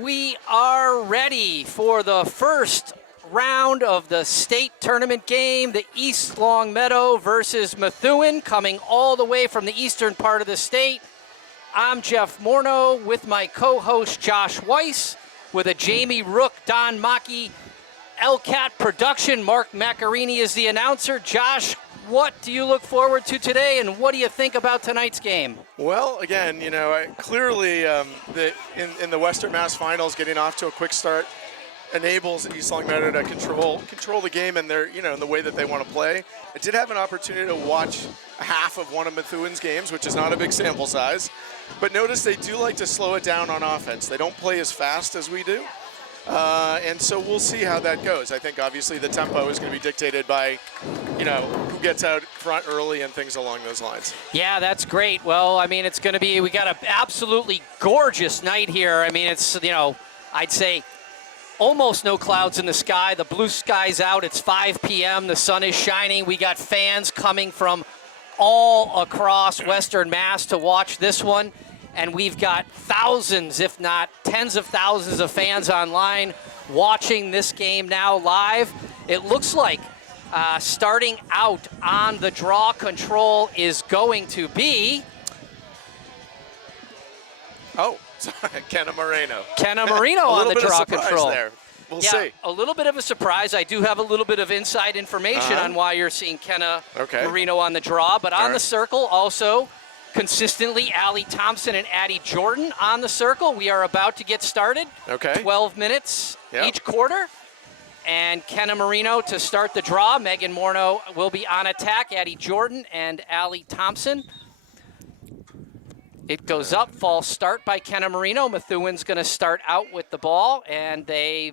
And we are ready for the first round of the state tournament game, the East Longmeadow versus Methuen, coming all the way from the eastern part of the state. I'm Jeff Morneau with my co-host Josh Weiss, with a Jamie Rook, Don Mackey, LCAT production. Mark Macarini is the announcer. Josh, what do you look forward to today, and what do you think about tonight's game? Well, again, clearly in the Western Mass Finals, getting off to a quick start enables East Longmeadow to control the game in their, in the way that they want to play. I did have an opportunity to watch half of one of Methuen's games, which is not a big sample size, but notice they do like to slow it down on offense. They don't play as fast as we do. And so we'll see how that goes. I think obviously the tempo is going to be dictated by, who gets out front early and things along those lines. Yeah, that's great. Well, I mean, it's going to be, we got an absolutely gorgeous night here. I mean, it's, I'd say almost no clouds in the sky. The blue sky's out. It's 5 p.m. The sun is shining. We got fans coming from all across Western Mass to watch this one. And we've got thousands, if not tens of thousands of fans online watching this game now live. It looks like starting out on the draw control is going to be... Oh, sorry, Kenna Moreno. Kenna Moreno on the draw control. There. We'll see. A little bit of a surprise. I do have a little bit of inside information on why you're seeing Kenna Moreno on the draw. But on the circle also, consistently, Allie Thompson and Addie Jordan on the circle. We are about to get started. 12 minutes each quarter. And Kenna Moreno to start the draw. Megan Morneau will be on attack. Addie Jordan and Allie Thompson. It goes up. False start by Kenna Moreno. Methuen's going to start out with the ball, and they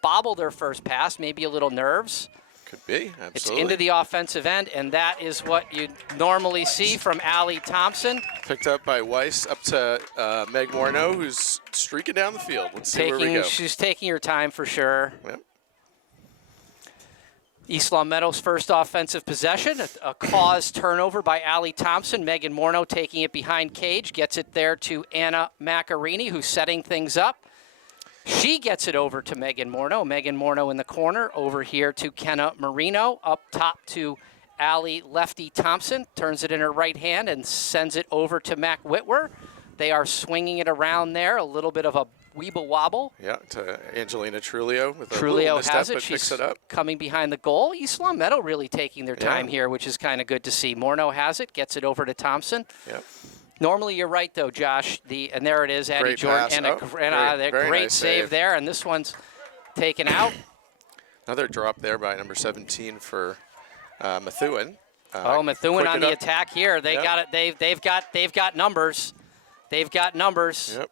bobble their first pass, maybe a little nerves. Could be, absolutely. It's into the offensive end, and that is what you normally see from Allie Thompson. Picked up by Weiss up to Meg Morneau, who's streaking down the field. Let's see where we go. She's taking her time for sure. Yep. East Longmeadow's first offensive possession, a caused turnover by Allie Thompson. Megan Morneau taking it behind cage, gets it there to Anna Macarini, who's setting things up. She gets it over to Megan Morneau. Megan Morneau in the corner, over here to Kenna Moreno, up top to Allie Lefty Thompson, turns it in her right hand and sends it over to Mac Whitwer. They are swinging it around there, a little bit of a weeble wobble. Yeah, to Angelina Trulio with a Trulio little misstep, has it. But She's picks it up. Coming behind the goal. East Longmeadow really taking their time here, which is kind of good to see. Morneau has it, gets it over to Thompson. Yep. Normally, you're right, though, Josh. And there it is, Addie Great Jordan. pass. And a great nice save there, and this one's taken out. Another drop there by number 17 for Methuen. Methuen on the attack here. They got it. They've got numbers. They've got numbers. Yep.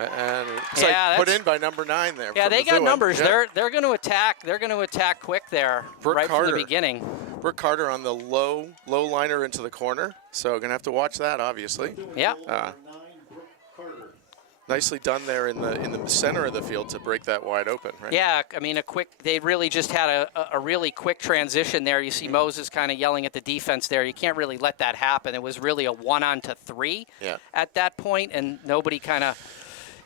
And it's put in by number 9 there. Yeah, they got numbers. Yep. They're going to attack. They're going to attack quick there, from the beginning. Brooke Carter on the low liner into the corner. So going to have to watch that, obviously. Yeah. Nicely done there in the center of the field to break that wide open, right? Yeah, I mean, they really just had a really quick transition there. You see Moses kind of yelling at the defense there. You can't really let that happen. It was really a 1-on-3 at that point, and nobody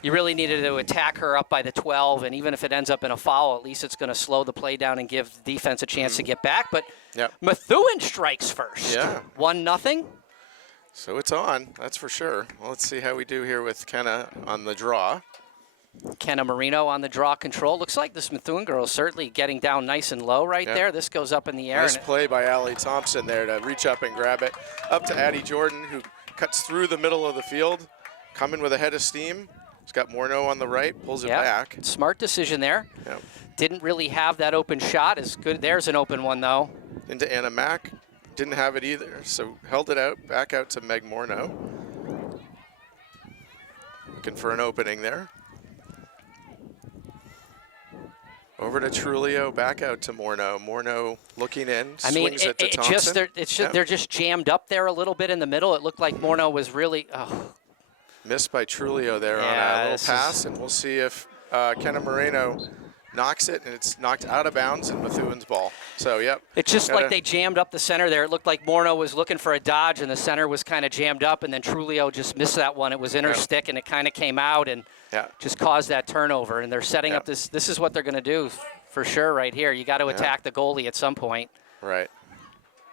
you really needed to attack her up by the 12, and even if it ends up in a foul, at least it's going to slow the play down and give the defense a chance to get back. But Methuen strikes first. 1-0. So it's on, that's for sure. Well, let's see how we do here with Kenna on the draw. Kenna Moreno on the draw control. Looks like this Methuen girl is certainly getting down nice and low right there. This goes up in the air. Nice play by Allie Thompson there to reach up and grab it. Up to Addie Jordan, who cuts through the middle of the field, coming with a head of steam. He's got Morneau on the right, pulls it back. Smart decision there. Didn't really have that open shot. Is good. There's an open one, though. Into Anna Mack. Didn't have it either, so held it out, back out to Meg Morneau. Looking for an opening there. Over to Trulio, back out to Morneau. Morneau looking in, swings it to Thompson. They're just jammed up there a little bit in the middle. It looked like Morneau was really... Missed by Trulio there on a little pass, and we'll see if Kenna Moreno knocks it, and it's knocked out of bounds, and Methuen's ball. So, yep. It's just like they jammed up the center there. It looked like Morneau was looking for a dodge, and the center was kind of jammed up, and then Trulio just missed that one. It was in her stick, and it kind of came out and just caused that turnover. And they're setting up this. This is what they're going to do for sure right here. You got to attack the goalie at some point. Right.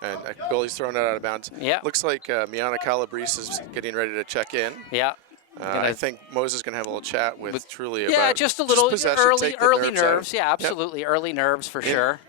And goalie's throwing it out of bounds. Yeah. Looks like MIAA Calabrese is getting ready to check in. Yeah. I think Moses is going to have a little chat with Trulio about just a little early nerves. Out. Yeah, absolutely. Early nerves for sure.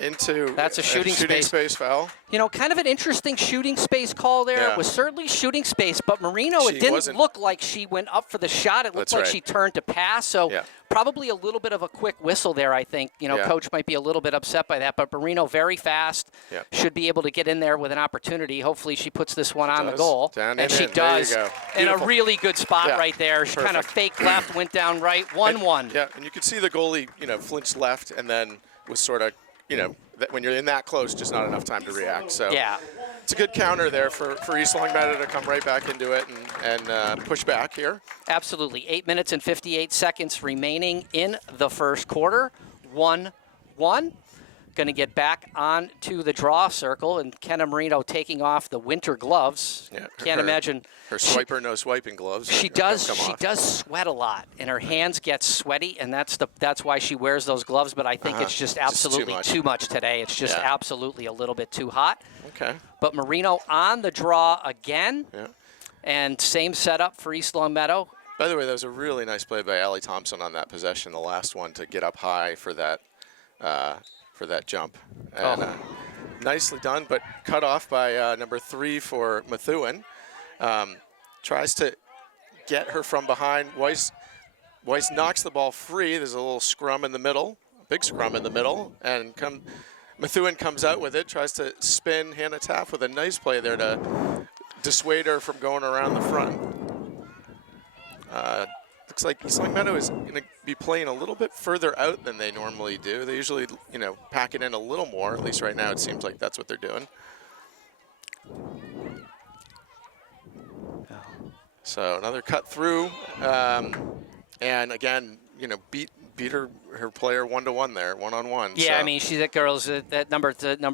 Into that's a shooting space foul. You know, kind of an interesting shooting space call there. It was certainly shooting space, but Marino, it didn't look like she went up for the shot. It looked like she turned to pass. So probably a little bit of a quick whistle there, I think. You know, coach might be a little bit upset by that, but Marino very fast, should be able to get in there with an opportunity. Hopefully she puts this one on the goal. And she does. In a really good spot right there. She kind of fake left, went down right, 1-1. Yeah, and you could see the goalie, flinched left and then was sort of, when you're in that close, just not enough time to react. So it's a good counter there for East Long Meadow to come right back into it and push back here. Absolutely. 8 minutes and 58 seconds remaining in the first quarter. 1-1. Going to get back onto the draw circle, and Kenna Marino taking off the winter gloves. Yeah, Can't imagine. Her swiper, no swiping gloves. She does sweat a lot, and her hands get sweaty, and that's why she wears those gloves. But I think it's just absolutely too much today. It's just absolutely a little bit too hot. Okay. But Marino on the draw again, and same setup for East Long Meadow. By the way, that was a really nice play by Allie Thompson on that possession, the last one, to get up high for that jump. And nicely done, but cut off by number 3 for Methuen. Tries to get her from behind. Weiss knocks the ball free. There's a little scrum in the middle, a big scrum in the middle, and Methuen comes out with it, tries to spin Hannah Taff with a nice play there to dissuade her from going around the front. Looks like East Long Meadow is going to be playing a little bit further out than they normally do. They usually, pack it in a little more. At least right now it seems like that's what they're doing. So another cut through, and again, beat her player 1-to-1 there, 1-on-1. Yeah, so. I mean, she's that girl's that number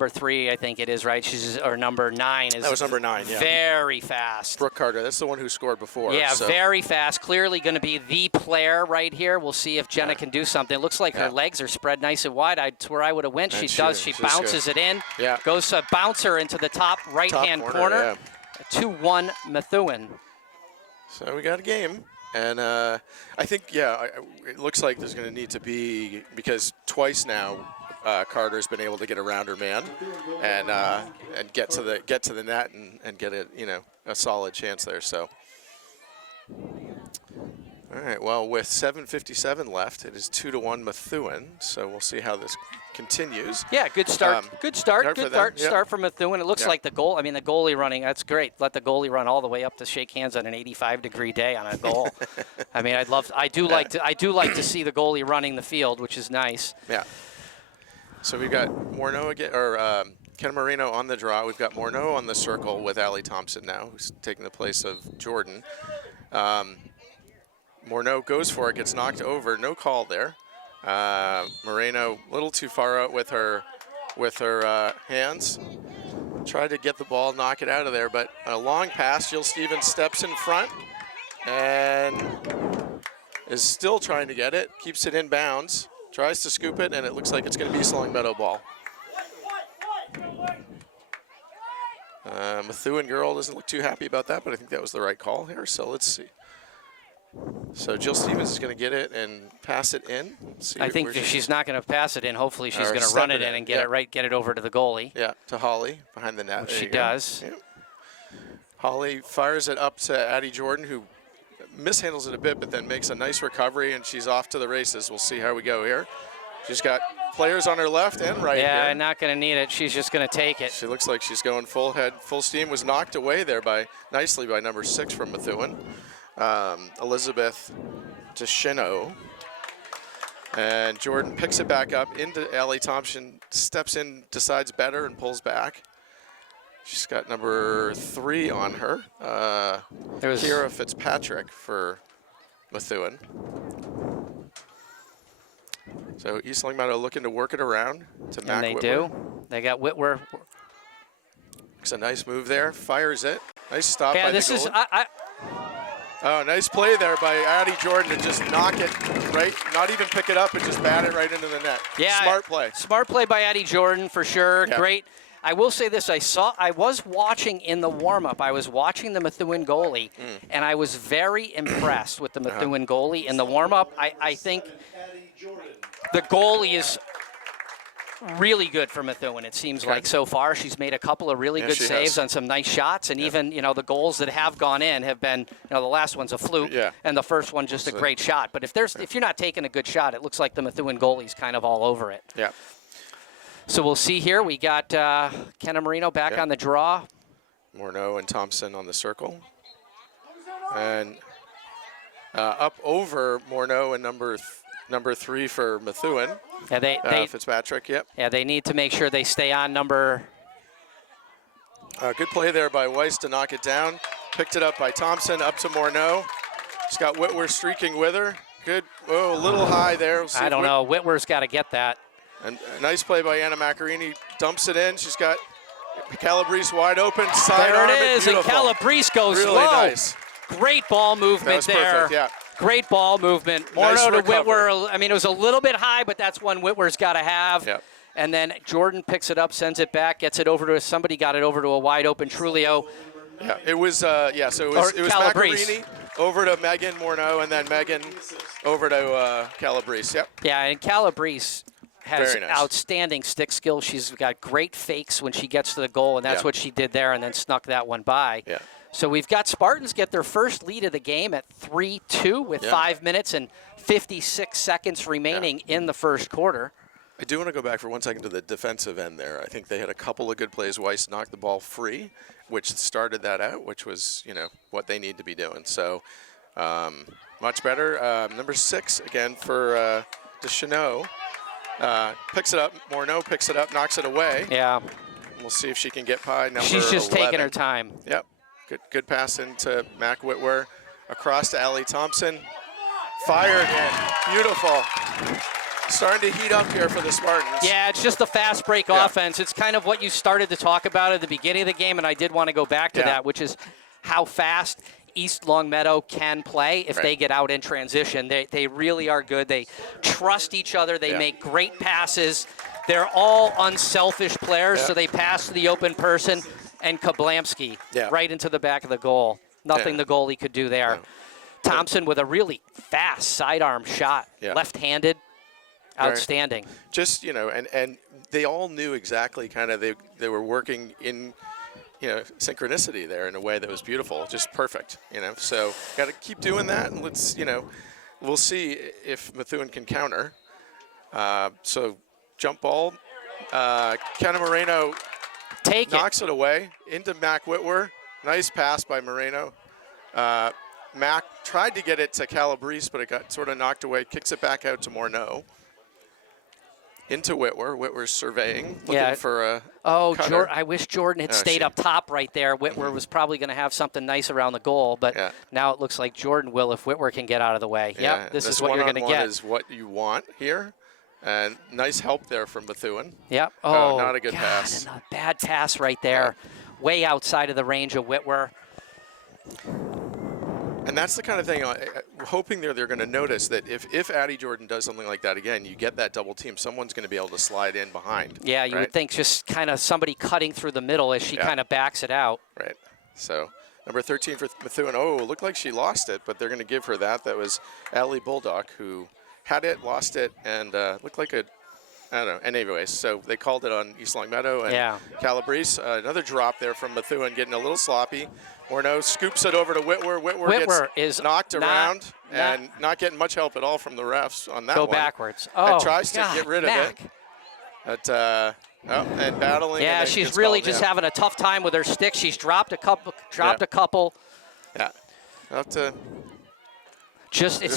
3, I think it is, right? Or number 9 is. That was number 9. Yeah. Very fast. Brooke Carter, that's the one who scored before. Yeah, very fast. Clearly going to be the player right here. We'll see if Jenna can do something. It looks like her legs are spread nice and wide. That's where I would have went. She does. She bounces it in. Yeah. Goes to bouncer into the top right-hand corner. 2-1 Methuen. So we got a game. And I think, it looks like there's going to need to be, because twice now Carter's been able to get around her man and get to the net and get a solid chance there. So, all right. Well, with 7:57 left, it is 2-1 Methuen. So we'll see how this continues. Yeah, good start. Good start for Methuen. It looks like the goal. I mean, the goalie running. That's great. Let the goalie run all the way up to shake hands on an 85-degree day on a goal. I mean, I do like to see the goalie running the field, which is nice. Yeah. So we got Morneau again, or Ken Marino on the draw. We've got Morneau on the circle with Allie Thompson now, who's taking the place of Jordan. Morneau goes for it, gets knocked over. No call there. Moreno a little too far out with her hands. Tried to get the ball, knock it out of there, but a long pass. Jill Stevens steps in front and is still trying to get it. Keeps it in bounds. Tries to scoop it, and it looks like it's going to be East Long Meadow ball. Methuen girl doesn't look too happy about that, but I think that was the right call here. So let's see. So Jill Stevens is going to get it and pass it in. I think if she's not going to pass it in, hopefully she's going to run it in and get it over to the goalie. Yeah, to Holly behind the net. Which she does. Yeah. Holly fires it up to Addie Jordan, who mishandles it a bit, but then makes a nice recovery, and she's off to the races. We'll see how we go here. She's got players on her left and right. Yeah, not going to need it. She's just going to take it. She looks like she's going full head, full steam. Was knocked away there nicely by number 6 from Methuen. Elizabeth Descheno. And Jordan picks it back up into Allie Thompson, steps in, decides better, and pulls back. She's got number 3 on her. Kira Fitzpatrick for Methuen. So East Long Meadow looking to work it around to Mac And they Whitwer. do. They got Whitwer. It's a nice move there. Fires it. Nice stop Yeah, by this the is. goalie. Oh, nice play there by Addie Jordan to just knock it right, not even pick it up and just bat it right into the net. Yeah, Smart play. Smart play by Addie Jordan for sure. Yeah. Great. I will say this: I was watching in the warm-up. I was watching the Methuen goalie, and I was very impressed with the Methuen goalie in the warm-up. I think the goalie is really good for Methuen, it seems like so far. She's made a couple of really good saves on some nice shots, and even, the goals that have gone in have been, the last one's a fluke, and the first one just a great shot. But if you're not taking a good shot, it looks like the Methuen goalie's kind of all over it. Yeah. So we'll see here. We got Kenna Marino back on the draw. Morneau and Thompson on the circle. And up over Morneau and number 3 for Methuen. Yeah, Fitzpatrick, yep. Yeah, they need to make sure they stay on number. Good play there by Weiss to knock it down. Picked it up by Thompson, up to Morneau. She's got Whitwer streaking with her. Good, a little high there. We'll see I don't know. Whitwer's got to get that. And a nice play by Anna Macarini. Dumps it in. She's got Calabrese wide open. There it is, and Calabrese goes really low. Nice. Great ball movement there. Perfect, yeah. Great ball movement. Morneau to Whitwer. I mean, it was a little bit high, but that's one Whitwer's got to have. Yep. And then Jordan picks it up, sends it back, gets it over to somebody. Got it over to a wide open Trulio. Yeah, it was. So it was Macarini over to Megan Morneau, and then Megan over to Calabrese. Yep. Yeah, and Calabrese has Very nice. outstanding stick skills. She's got great fakes when she gets to the goal, and that's what she did there, and then snuck that one by. Yeah. So we've got Spartans get their first lead of the game at 3-2 with 5 minutes and 56 seconds remaining in the first quarter. I do want to go back for 1 second to the defensive end there. I think they had a couple of good plays. Weiss knocked the ball free, which started that out, which was, what they need to be doing. So much better. Number 6, again, for Deschanel. Picks it up. Morneau picks it up, knocks it away. Yeah. We'll see if she can get by number She's just 11. taking her time. Yep. Good pass into Mac Whitwer. Across to Allie Thompson. Fired in. Beautiful. Starting to heat up here for the Spartans. Yeah, it's just the fast break offense. It's kind of what you started to talk about at the beginning of the game, and I did want to go back to that, which is how fast East Longmeadow can play if they get out in transition. They really are good. They trust each other. They make great passes. They're all unselfish players, so they pass to the open person, and Kablamski right into the back of the goal. Nothing the goalie could do there. No. Thompson with a really fast sidearm shot, left-handed. Outstanding. Just, and they all knew exactly kind of they were working in, synchronicity there in a way that was beautiful, just perfect, So got to keep doing that, and let's, we'll see if Methuen can counter. So jump ball. Kenna Moreno knocks it away into Mac Whitwer. Nice pass by Moreno. Mac tried to get it to Calabrese, but it got sort of knocked away. Kicks it back out to Morneau. Into Whitwer. Whitwer's surveying, looking for a cutter. I wish Jordan had stayed up top right there. Whitwer was probably going to have something nice around the goal, but now it looks like Jordan will if Whitwer can get out of the way. Yeah, this is what you're going to get. This is what you want here. And nice help there from Methuen. Yep. Oh, not a good pass. And a bad pass right there. Way outside of the range of Whitwer. And that's the kind of thing, hoping they're going to notice that if Addie Jordan does something like that again, you get that double team, someone's going to be able to slide in behind. Yeah, you would think just kind of somebody cutting through the middle as she kind of backs it out. Right. So number 13 for Methuen. Oh, it looked like she lost it, but they're going to give her that. That was Allie Bulldog, who had it, lost it, and looked like I don't know. Anyways, so they called it on East Longmeadow and Calabrese. Another drop there from Methuen, getting a little sloppy. Morneau scoops it over to Whitwer. Whitwer gets knocked around and not getting much help at all from the refs on that one. Go backwards. Oh, and tries to get rid of it. But, and battling. Yeah, and she's really just having a tough time with her stick. She's dropped a couple. Yeah. It's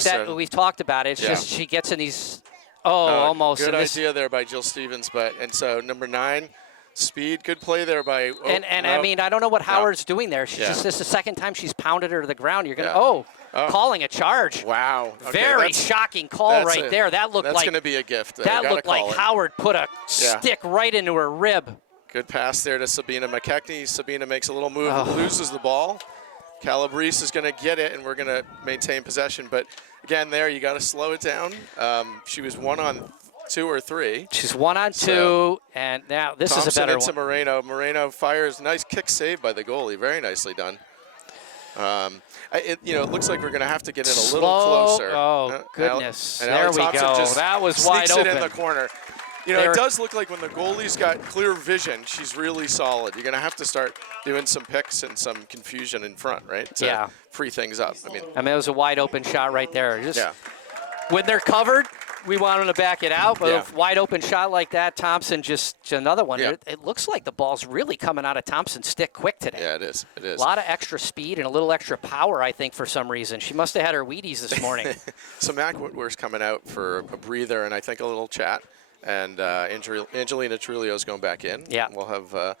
that we've talked about it. It's just she gets in these. Almost. Good idea there by Jill Stevens, and so number 9, speed, good play there by. I mean, I don't know what Howard's doing there. She's just this is the second time she's pounded her to the ground. You're gonna calling a charge. Wow. Okay, Very shocking call right there. That looked that's like going to be a gift. that looked like Howard put a stick right into her rib. Good pass there to Sabina McKechnie. Sabina makes a little move, loses the ball. Calabrese is going to get it, and we're going to maintain possession. But again, there you got to slow it down. She was 1 on 2 or 3. She's 1 on 2, and now this Thompson is a better into one. Moreno. Moreno fires. Nice kick save by the goalie. Very nicely done. It looks like we're going to have to get in a little closer. Oh, goodness. And there Allie we Thompson go. just That was wide sneaks open. it in the corner. It does look like when the goalie's got clear vision, she's really solid. You're going to have to start doing some picks and some confusion in front, right? To free things up. I mean, it was a wide open shot right there. When they're covered, we want them to back it out. But a wide open shot like that, Thompson just another one. Yeah. It looks like the ball's really coming out of Thompson's stick quick today. Yeah, it is. It is. A lot of extra speed and a little extra power, I think, for some reason. She must have had her Wheaties this morning. So Mac Whitware's coming out for a breather and I think a little chat. And Angelina Trulio's going back in. Yeah. We'll have,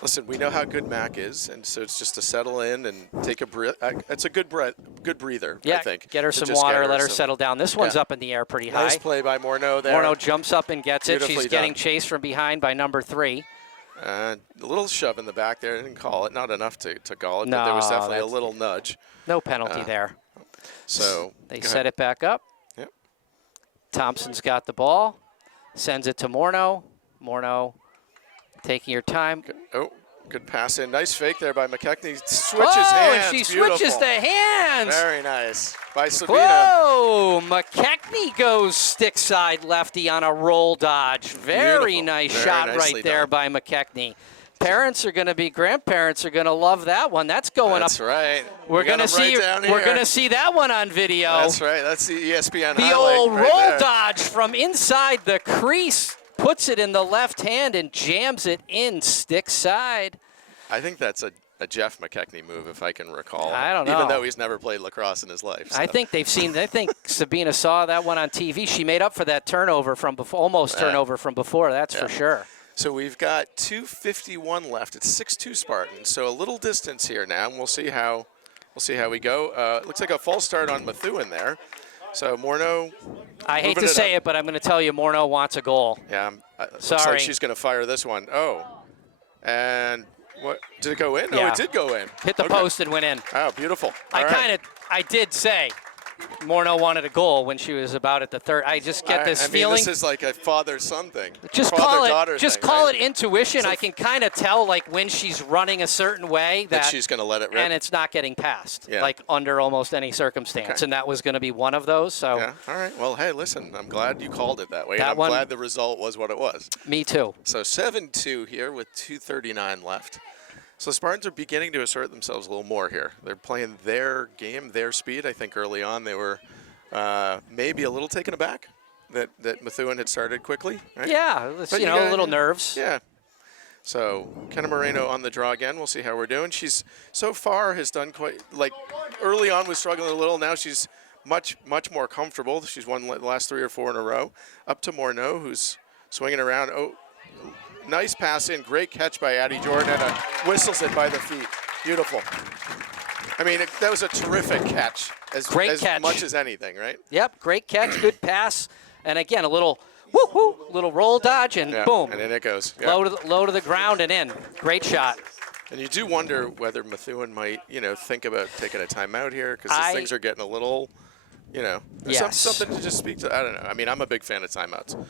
listen, we know how good Mac is, and so it's just to settle in and take a breath. It's a good breather, I think. Get her some water, let her settle down. This one's up in the air pretty high. Nice play by Morneau there. Morneau jumps up and gets it. She's getting done. chased from behind by number 3. A little shove in the back there. Didn't call it. Not enough to call it, No, but there was definitely a little nudge. No penalty there. So they set it back up. Yep. Thompson's got the ball. Sends it to Morneau. Morneau taking her time. Good pass in. Nice fake there by McKechnie. Switches hands. And she Beautiful. switches the hands. Very nice by Sabina. Whoa! McKechnie goes stick side lefty on a roll dodge. Very nice shot right there by McKechnie. Grandparents are going to love that one. That's going up. That's right. We're going to see. We're going to see that one on video. That's right. That's the ESPN the highlight old right roll there. dodge from inside the crease, puts it in the left hand and jams it in stick side. I think that's a Jeff McKechnie move, if I can recall. I don't know. Even though he's never played lacrosse in his life. So. I think they've seen. I think Sabina saw that one on TV. She made up for that turnover from before, almost turnover from before. That's for sure. So we've got 2:51 left. It's 6-2 Spartans. So a little distance here now, and we'll see how we go. Looks like a false start on Methuen there. So Morneau. I hate to say it, but I'm going to tell you, Morneau wants a goal. Yeah. Sorry. Looks like she's going to fire this one. Oh, and what did it go in? Yeah. Oh, it did go in. Hit the post and went in. Oh, beautiful. I did say Morneau wanted a goal when she was about at the third. I just get this feeling. This is like a father-son thing. Just call it intuition. So I can kind of tell, like, when she's running a certain way that she's going to let it rip. and it's not getting passed, like under almost any circumstance. And that was going to be one of those. So yeah. All right. Well, hey, listen. I'm glad you called it that way. And I'm glad the result was what it was. Me too. So 7-2 here with 2:39 left. So the Spartans are beginning to assert themselves a little more here. They're playing their game, their speed. I think early on they were maybe a little taken aback that Methuen had started quickly. Right? Yeah, a little nerves. Yeah. So Kenna Moreno on the draw again. We'll see how we're doing. She's so far has done quite, like early on was struggling a little. Now she's much more comfortable. She's won the last 3 or 4 in a row. Up to Morneau, who's swinging around. Oh. Nice pass in, great catch by Addie Jordan, and whistles it by the feet. Beautiful. I mean, that was a terrific catch, as much as anything, right? Yep, great catch, good pass, and again a little little roll dodge, and boom, and in it goes. Yeah. Low to the ground and in. Great shot. And you do wonder whether Methuen might, think about taking a timeout here because things are getting a little, something to just speak to. I don't know. I mean, I'm a big fan of timeouts.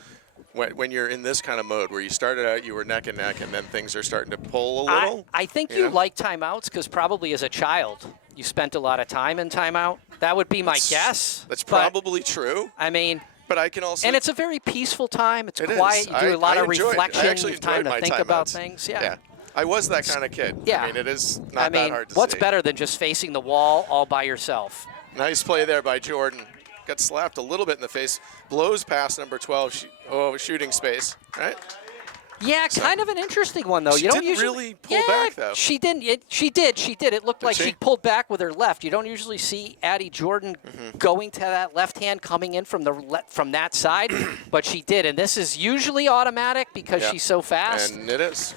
When you're in this kind of mode where you started out, you were neck and neck, and then things are starting to pull a little. I think you like timeouts because probably as a child you spent a lot of time in timeout. That would be my guess. That's probably true. I mean, but I can also. And it's a very peaceful time. It's quiet. You do a lot of reflection, time to think about things. Yeah. I was that kind of kid. Yeah. I mean, it is not that hard to see. What's better than just facing the wall all by yourself? Nice play there by Jordan. Got slapped a little bit in the face. Blows past number 12. Shooting space, right? Yeah, kind of an interesting one, though. She didn't really pull back, though. She didn't. She did. It looked like she pulled back with her left. You don't usually see Addie Jordan going to that left hand coming in from that side, but she did. And this is usually automatic because she's so fast. And it is.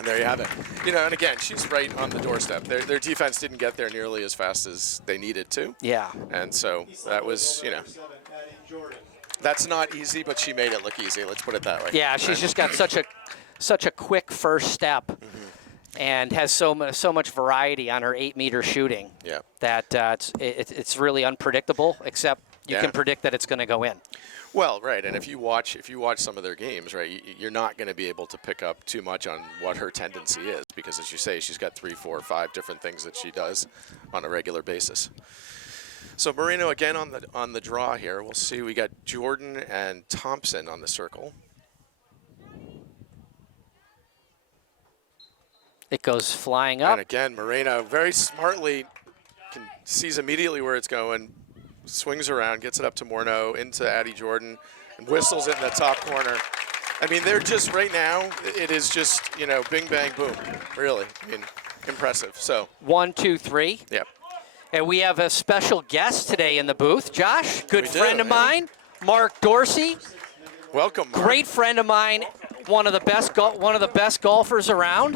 And there you have it. You know, and again, she's right on the doorstep. Their defense didn't get there nearly as fast as they needed to. Yeah. And so that was, you know, that's not easy, but she made it look easy. Let's put it that way. Yeah, she's just got such a quick first step, and has so much variety on her 8-meter shooting. Yeah. That it's really unpredictable. Except you can predict that it's going to go in. Well, right, and if you watch some of their games, right, you're not going to be able to pick up too much on what her tendency is, because as you say, she's got 3, 4, 5 different things that she does on a regular basis. So Moreno again on the draw here. We'll see. We got Jordan and Thompson on the circle. It goes flying up. And again, Moreno very smartly sees immediately where it's going. Swings around, gets it up to Morneau, into Addie Jordan, and whistles it in the top corner. I mean, they're just, right now, it is just, you know, bing, bang, boom, really. I mean, impressive. So 1, 2, 3. Yep. And we have a special guest today in the booth. Josh, good friend of yeah. mine, Mark Dorsey. Welcome, Mark. Great friend of mine, one of the best golfers around.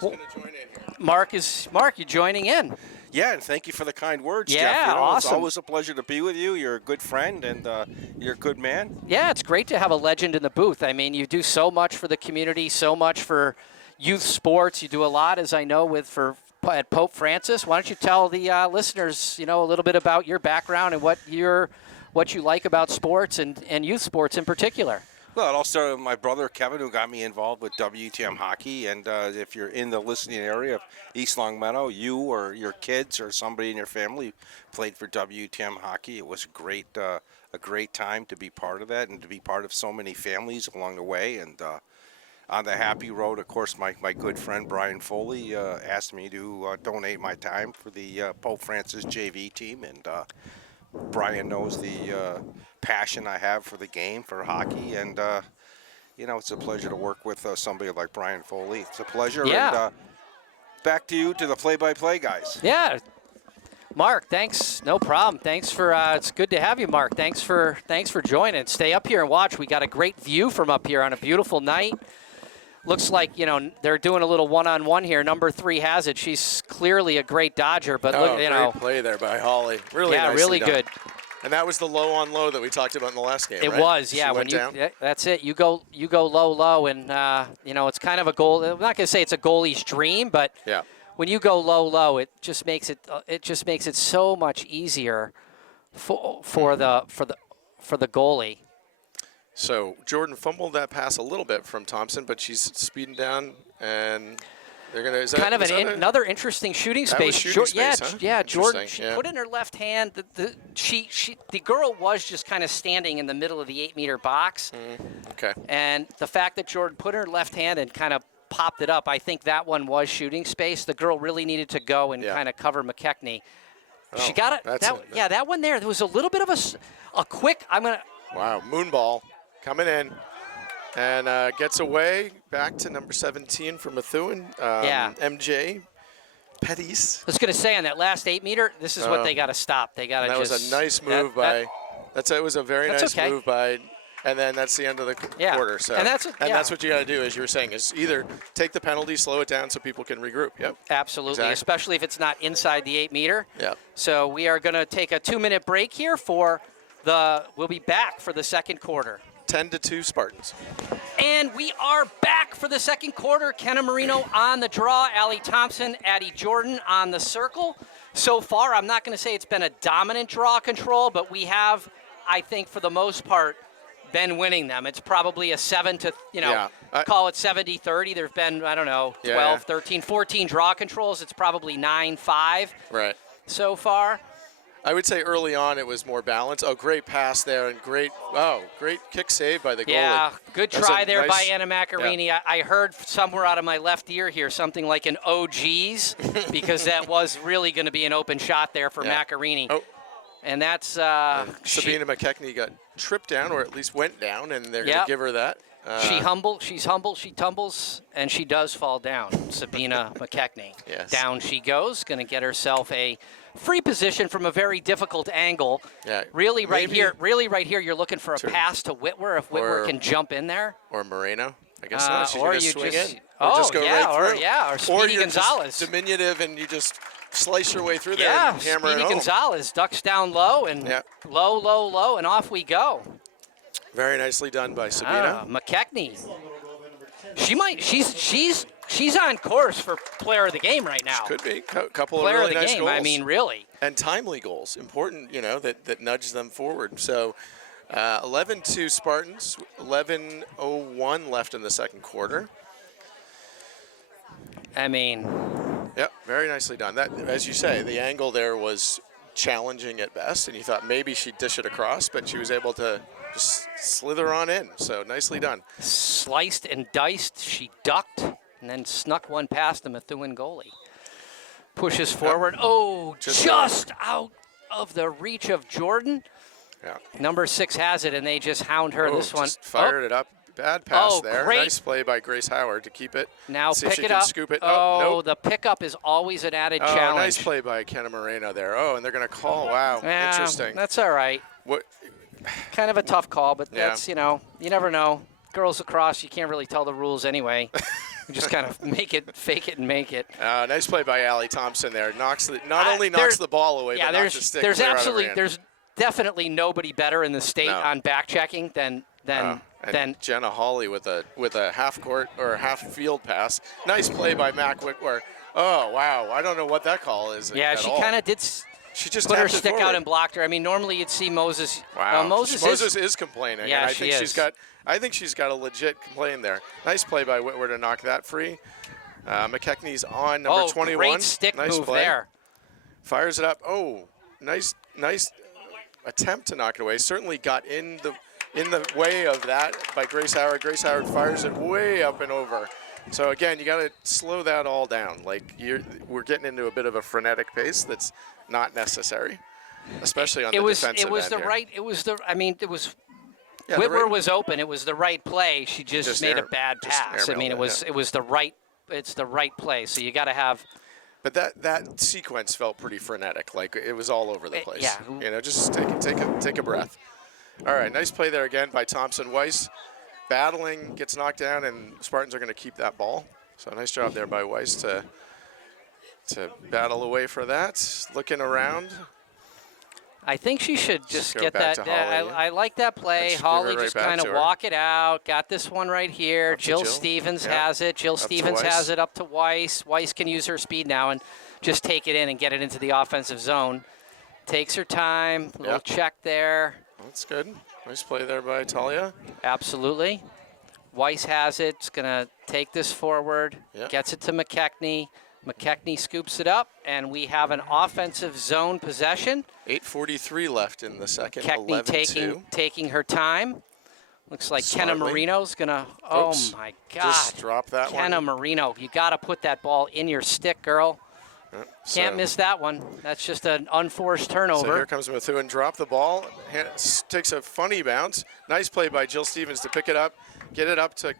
Mark's going to join in here. Mark, you joining in? Yeah, and thank you for the kind words, Yeah, Jeff. You know, awesome. It's always a pleasure to be with you. You're a good friend, and you're a good man. Yeah, it's great to have a legend in the booth. I mean, you do so much for the community, so much for youth sports. You do a lot, as I know, at Pope Francis. Why don't you tell the listeners, you know, a little bit about your background and what you like about sports and youth sports in particular? Well, it all started with my brother Kevin, who got me involved with WTM hockey. And if you're in the listening area of East Longmeadow, you or your kids or somebody in your family played for WTM hockey. It was a great time to be part of that and to be part of so many families along the way. And on the happy road, of course, my good friend Brian Foley asked me to donate my time for the Pope Francis JV team. And Brian knows the passion I have for the game, for hockey, and you know, it's a pleasure to work with somebody like Brian Foley. It's a pleasure. Yeah. And back to you, to the play-by-play guys. Yeah. Mark, thanks. No problem. Thanks for. It's good to have you, Mark. Thanks for joining. Stay up here and watch. We got a great view from up here on a beautiful night. Looks like, you know, they're doing a little one-on-one here. Number 3 has it. She's clearly a great dodger, but look, you know. Great play there by Holly. Really Yeah, nicely really done. good. And that was the low on low that we talked about in the last game, It right? was, yeah. She went down. That's it. You go low, and you know, it's kind of a goal. I'm not going to say it's a goalie's dream, but Yeah. when you go low, it just makes it so much easier for the goalie. So Jordan fumbled that pass a little bit from Thompson, but she's speeding down, and they're going to. Kind of another interesting shooting space. Shooting space, huh? Yeah. Jordan. Interesting, She put in her left hand. The girl was just kind of standing in the middle of the 8-meter box. Okay. And the fact that Jordan put her left hand and kind of popped it up, I think that one was shooting space. The girl really needed to go and kind of cover McKechnie. She got it. That one there was a little bit of a quick. Wow, moonball coming in, and gets away back to number 17 for Methuen. MJ Pettis. I was going to say on that last 8-meter, this is what they got to stop. They got to That just. was a nice move by. It was a very nice move by. And then that's the end of the quarter. So and that's what you got to do, as you were saying, is either take the penalty, slow it down so people can regroup. Yep. Absolutely, Exactly. Especially if it's not inside the 8-meter. Yeah. So we are going to take a 2-minute break here we'll be back for the second quarter. 10-2 Spartans. And we are back for the second quarter. Kenna Marino on the draw, Allie Thompson, Addie Jordan on the circle. So far, I'm not going to say it's been a dominant draw control, but we have, I think, for the most part, been winning them. It's probably a 7 to, call it 70-30. There've been, 12, 13, 14 draw controls. It's probably 9-5 so far. I would say early on it was more balanced. Oh, great pass there, and great kick save by the goalie. Yeah, good try there by Anna Macarini. Yeah. I heard somewhere out of my left ear here something like an OG's because that was really going to be an open shot there for Macarini. Oh. And that's Sabina McKechnie got tripped down, or at least went down, and they're going to give her that. She's humble, she tumbles, and she does fall down. Sabina McKechnie. Yes. Down she goes, going to get herself a free position from a very difficult angle. Yeah. Really right here, you're looking for a pass to Whitwer if Whitwer can jump in there. Or Moreno. I guess not. She's or going to you swing just, in. Or just go right through. or Speedy you're Gonzalez. just diminutive and you just slice your way through there Yeah, and hammer Speedy it home. Gonzalez ducks down low and low, low, low, and off we go. Very nicely done by Sabina. McKechnie. She's on course for player of the game right now. Could be. Couple Player of really of the nice game, goals. I mean, really. And timely goals. Important, that nudge them forward. So 11-2 Spartans, 11:01 left in the second quarter. I mean. Yep, very nicely done. That, as you say, the angle there was challenging at best, and you thought maybe she'd dish it across, but she was able to just slither on in. So nicely done. Sliced and diced, she ducked, and then snuck one past the Methuen goalie. Pushes forward. Oh, just out of the reach of Jordan. Yeah. Number 6 has it, and they just hound her. This one. Fired it up. Bad pass there. Great. Nice play by Grace Howard to keep it. Now see if pick she it can up. Scoop it. Oh, nope. the pickup is always an added challenge. Nice play by Kenna Moreno there. Oh, and they're going to call. Wow, yeah, interesting. That's all right. What? Kind of a tough call, but that's, you never know. Girls lacrosse, you can't really tell the rules anyway. You just kind of fake it, and make it. Nice play by Allie Thompson there. Not only knocks the ball away, but knocks the stick clear out of her hand. There's definitely nobody better in the state on back checking than Jenna Hawley with a half court or half field pass. Nice play by Mac Whitwer. Oh wow, I don't know what that call is. Yeah, she kind of did. She just put her tapped it stick forward. out and blocked her. I mean, normally you'd see Moses. Wow, Moses is complaining. Yeah, and I think she's got a legit complaint there. Nice play by Whitwer to knock that free. McKechnie's on number 21. Great stick nice move play. there. Fires it up. Oh, nice attempt to knock it away. Certainly got in the way of that by Grace Howard. Grace Howard fires it way up and over. So again, you got to slow that all down. We're getting into a bit of a frenetic pace that's not necessary, especially on the defensive end. Whitwer was open. It was the right play. She just made a bad pass. I mean, it's the right play. So you got to have. But that sequence felt pretty frenetic. Like it was all over the place. Yeah. Just take a breath. All right, nice play there again by Thompson Weiss. Battling, gets knocked down, and Spartans are going to keep that ball. So nice job there by Weiss to battle away for that. Looking around. I think she should just get that. I like that play. Let's Holly give it right just back kind to of her. walk it out. Got this one right here. Jill Stevens has it. Jill Stevens has it up to Weiss. Weiss can use her speed now and just take it in and get it into the offensive zone. Takes her time. Little check there. That's good. Nice play there by Talia. Absolutely. Weiss has it. It's going to take this forward. Gets it to McKechnie. McKechnie scoops it up, and we have an offensive zone possession. 8:43 left in the second. McKechnie taking her time. Looks like Kenna Marino's going to, oh my God. Just drop that one. Kenna Marino, you got to put that ball in your stick, girl. Can't miss that one. That's just an unforced turnover. So here comes Methuen. Drop the ball. Takes a funny bounce. Nice play by Jill Stevens to pick it up. Get it up to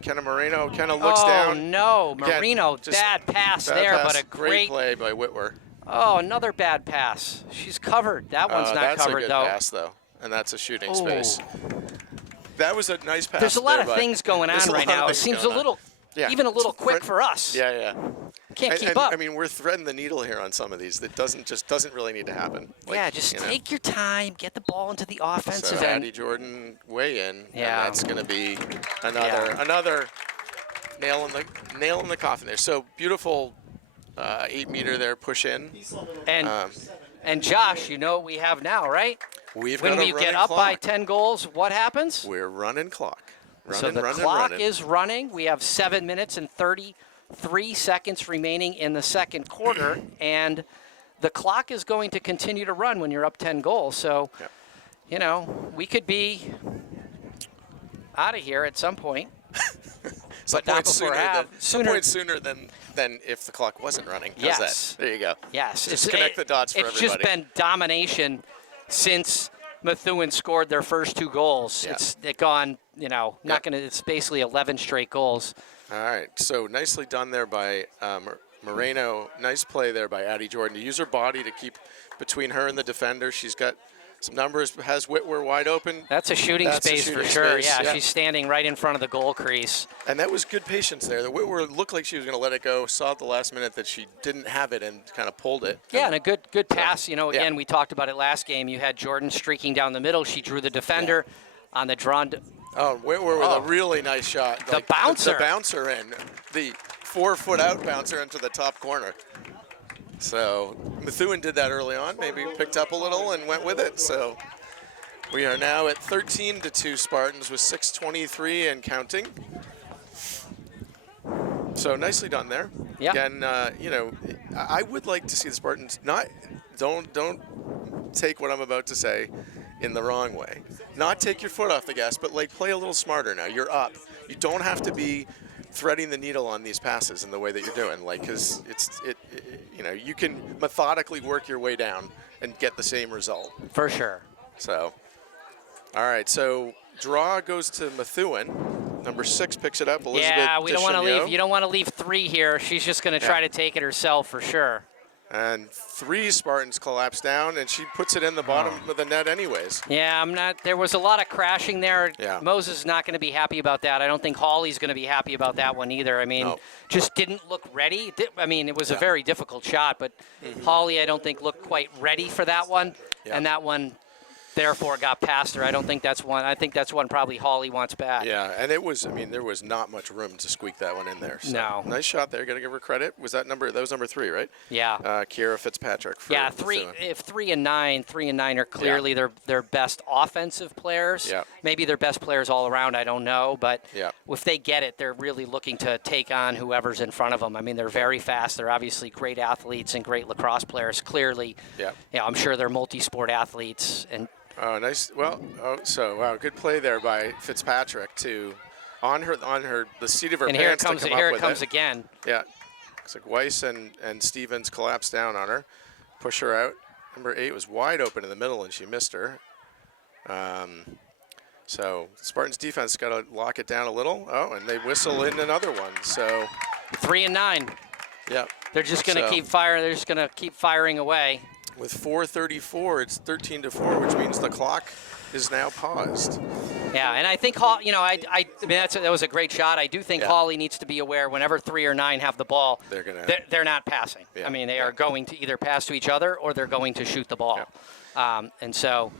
Kenna Moreno. Kenna looks down. Oh, no. Marino, bad pass there, but a great play by Whitwer. Oh, another bad pass. She's covered. That one's not covered, though. That's a good pass, though, and that's a shooting space. That was a nice pass. There's a lot of things going on right now. It seems even a little quick for us. Yeah. Can't keep up. I mean, we're threading the needle here on some of these. That doesn't really need to happen. Just take your time, get the ball into the offensive end. end. Addie Jordan way in. Yeah. And that's going to be another nail in the coffin there. So beautiful 8-meter there, push in. And Josh, you know what we have now, right? When we get up by 10 goals, what happens? We're running clock. So the clock is running. We have 7 minutes and 33 seconds remaining in the second quarter, and the clock is going to continue to run when you're up 10 goals. So, we could be out of here at some point. Some point sooner than if the clock wasn't running. How's Yes. that? There you go. Yes. Just connect the dots for everybody. It's just been domination since Methuen scored their first 2 goals. Yeah. It's gone, it's basically 11 straight goals. All right. So nicely done there by Moreno. Nice play there by Addie Jordan to use her body to keep between her and the defender. She's got some numbers, has Whitwer wide open. That's a shooting That's a space shooting for sure. space, Yeah, yeah. she's standing right in front of the goal crease. And that was good patience there. The Whitwer looked like she was going to let it go, saw at the last minute that she didn't have it and kind of pulled it. Yeah, and a good pass. You know, yeah. again, we talked about it last game. You had Jordan streaking down the middle. She drew the defender on the drawn. Oh, Whitwer with a really nice shot. The bouncer. The bouncer in. The 4-foot out bouncer into the top corner. So Methuen did that early on, maybe picked up a little and went with it. So we are now at 13-2 Spartans with 6:23 and counting. So nicely done there. Yeah. Again, you know, I would like to see the Spartans don't take what I'm about to say in the wrong way. Not take your foot off the gas, but like play a little smarter now. You're up. You don't have to be threading the needle on these passes in the way that you're doing, like, because you know, you can methodically work your way down and get the same result. For sure. So, all right, so draw goes to Methuen. Number 6 picks it up. Elizabeth Yeah, we don't want to Deschamps. leave. You don't want to leave 3 here. She's just going to try to take it herself for sure. And 3 Spartans collapse down, and she puts it in the bottom of the net anyways. Yeah, I'm not. There was a lot of crashing there. Yeah. Moses is not going to be happy about that. I don't think Holly's going to be happy about that one either. I mean, No. just didn't look ready. I mean, it was a very difficult shot, but Holly, I don't think, looked quite ready for that one. Yeah. And that one, therefore, got past her. I don't think that's one. I think that's one probably Holly wants back. Yeah, and it was, I mean, there was not much room to squeak that one in there. So No. Nice shot there. Got to give her credit. That was number 3, right? Yeah. Kiera Fitzpatrick. For Yeah, Methuen. if 3 and 9 are clearly their best offensive players. Yeah. Maybe their best players all around. I don't know, but Yeah. if they get it, they're really looking to take on whoever's in front of them. I mean, they're very fast. They're obviously great athletes and great lacrosse players. Clearly, Yeah. I'm sure they're multi-sport athletes. And Oh, nice. Well, wow, good play there by Fitzpatrick to on her the seat of her and pants here to come it up with comes it. again. Yeah, looks like Weiss and Stevens collapsed down on her, push her out. Number 8 was wide open in the middle, and she missed her. So Spartans defense got to lock it down a little. Oh, and they whistle in another one. So 3 and 9. yeah, They're just going to So- keep firing. They're just going to keep firing away. with 4:34, it's 13-4, which means the clock is now paused. Yeah, and I think I mean that was a great shot. I do think Yeah. Holly needs to be aware whenever 3 or 9 have the ball, they're not passing. Yeah. I mean, they are going to either pass to each other or they're going to shoot the ball. And so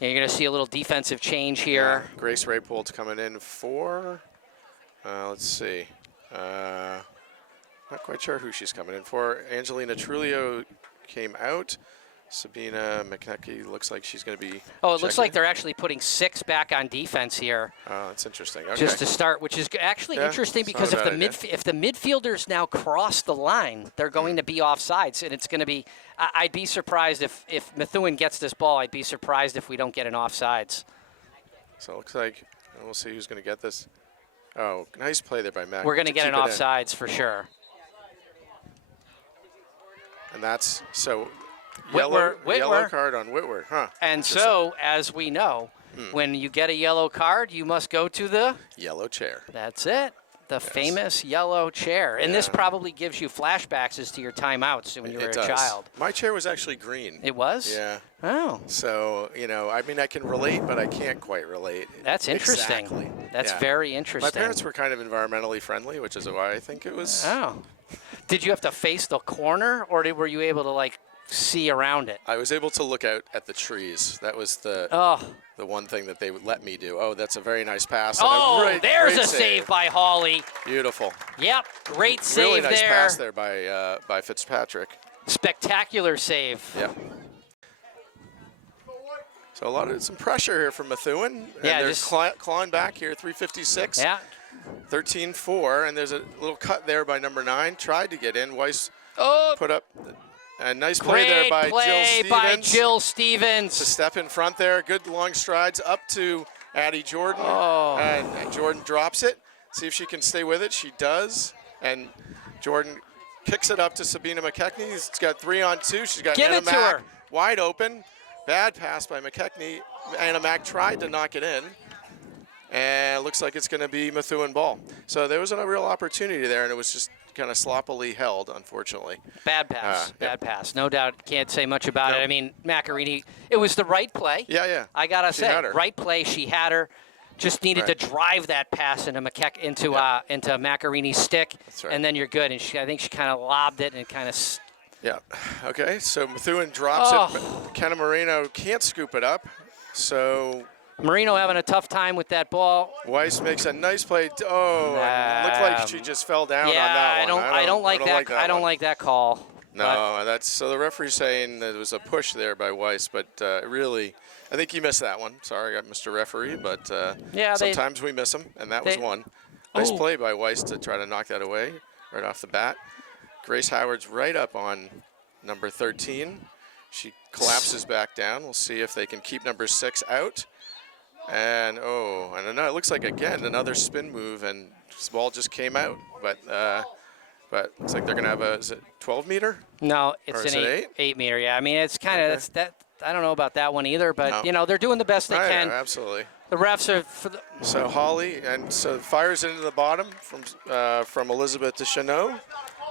you're going to see a little defensive change here. Yeah. Grace Raypold's coming in for. Let's see. Not quite sure who she's coming in for. Angelina Trulio came out. Sabina McNecky looks like she's going to be. Oh, it looks checking like they're actually putting 6 back on defense here. Oh, that's interesting. Okay. Just to start, which is actually Yeah, interesting it's because not if a the bad if the midfielders now cross the line, they're going to be offsides, and it's going to be. I'd be surprised if Methuen gets this ball. I'd be surprised if we don't get an offsides. So it looks like we'll see who's going to get this. Oh, nice play there by Mac. We're going to get an keep it in. offsides for sure. And that's so. Whitwer. Yellow card on Whitwer, huh? And so, as we know, when you get a yellow card, you must go to the. Yellow chair. That's it. The famous yellow chair. And this Yeah. probably gives you flashbacks as to your timeouts when you were It a does. child. My chair was actually green. It was? Yeah. Oh. So, I mean, I can relate, but I can't quite relate. That's interesting. Exactly. That's Yeah. very interesting. My parents were kind of environmentally friendly, which is why I think it was. Oh. Did you have to face the corner, or were you able to, see around it? I was able to look out at the trees. That was the one thing that they would let me do. Oh, that's a very nice pass. And there's great a save by Holly. Beautiful. Yep, great save Really nice there. pass there by Fitzpatrick. Spectacular save. Yeah. So some pressure here from Methuen. Yeah, and they're just- clawing back here, 3:56. Yeah. 13-4, and there's a little cut there by number 9. Tried to get in. Weiss put up a nice play there Great by play Jill Stevens. by Jill To Stevens. step in front there. Good long strides up to Addie Jordan. Oh. And Jordan drops it. See if she can stay with it. She does. And Jordan kicks it up to Sabina McKechnie. She's got 3-on-2. She's got Give Anna it to Mack her. wide open. Bad pass by McKechnie. Anna Mack tried to knock it in. And it looks like it's going to be Methuen ball. So there was a real opportunity there, and it was just kind of sloppily held, unfortunately. Bad pass. Yeah. Bad pass. No doubt. Can't say much about it. Nope. I mean, Macarini, it was the right play. Yeah. I got to She say, had her. right play. She had her. Just needed Right. to drive that pass into into Macarini's stick, That's right. and then you're good. And I think she kind of lobbed it and kind of. Yeah. Okay, so Methuen drops it. Kenna Moreno can't scoop it up. So Marino having a tough time with that ball. Weiss makes a nice play. Oh, and looked like she just fell down on that one. I don't like that. I don't one. like that call. No, that's so the referee's saying that it was a push there by Weiss, but really, I think you missed that one. Sorry, Mr. Referee, but sometimes we miss them, and that was one. Nice play by Weiss to try to knock that away right off the bat. Grace Howard's right up on number 13. She collapses back down. We'll see if they can keep number 6 out. And it looks like again another spin move, and this ball just came out, but looks like they're gonna have is it 12 meter? No, it's an 8 meter. Yeah, I mean it's kind of that. I don't know about that one either, but they're doing the best they can. Yeah, absolutely. The refs are So Holly fires into the bottom from Elizabeth to Chanot.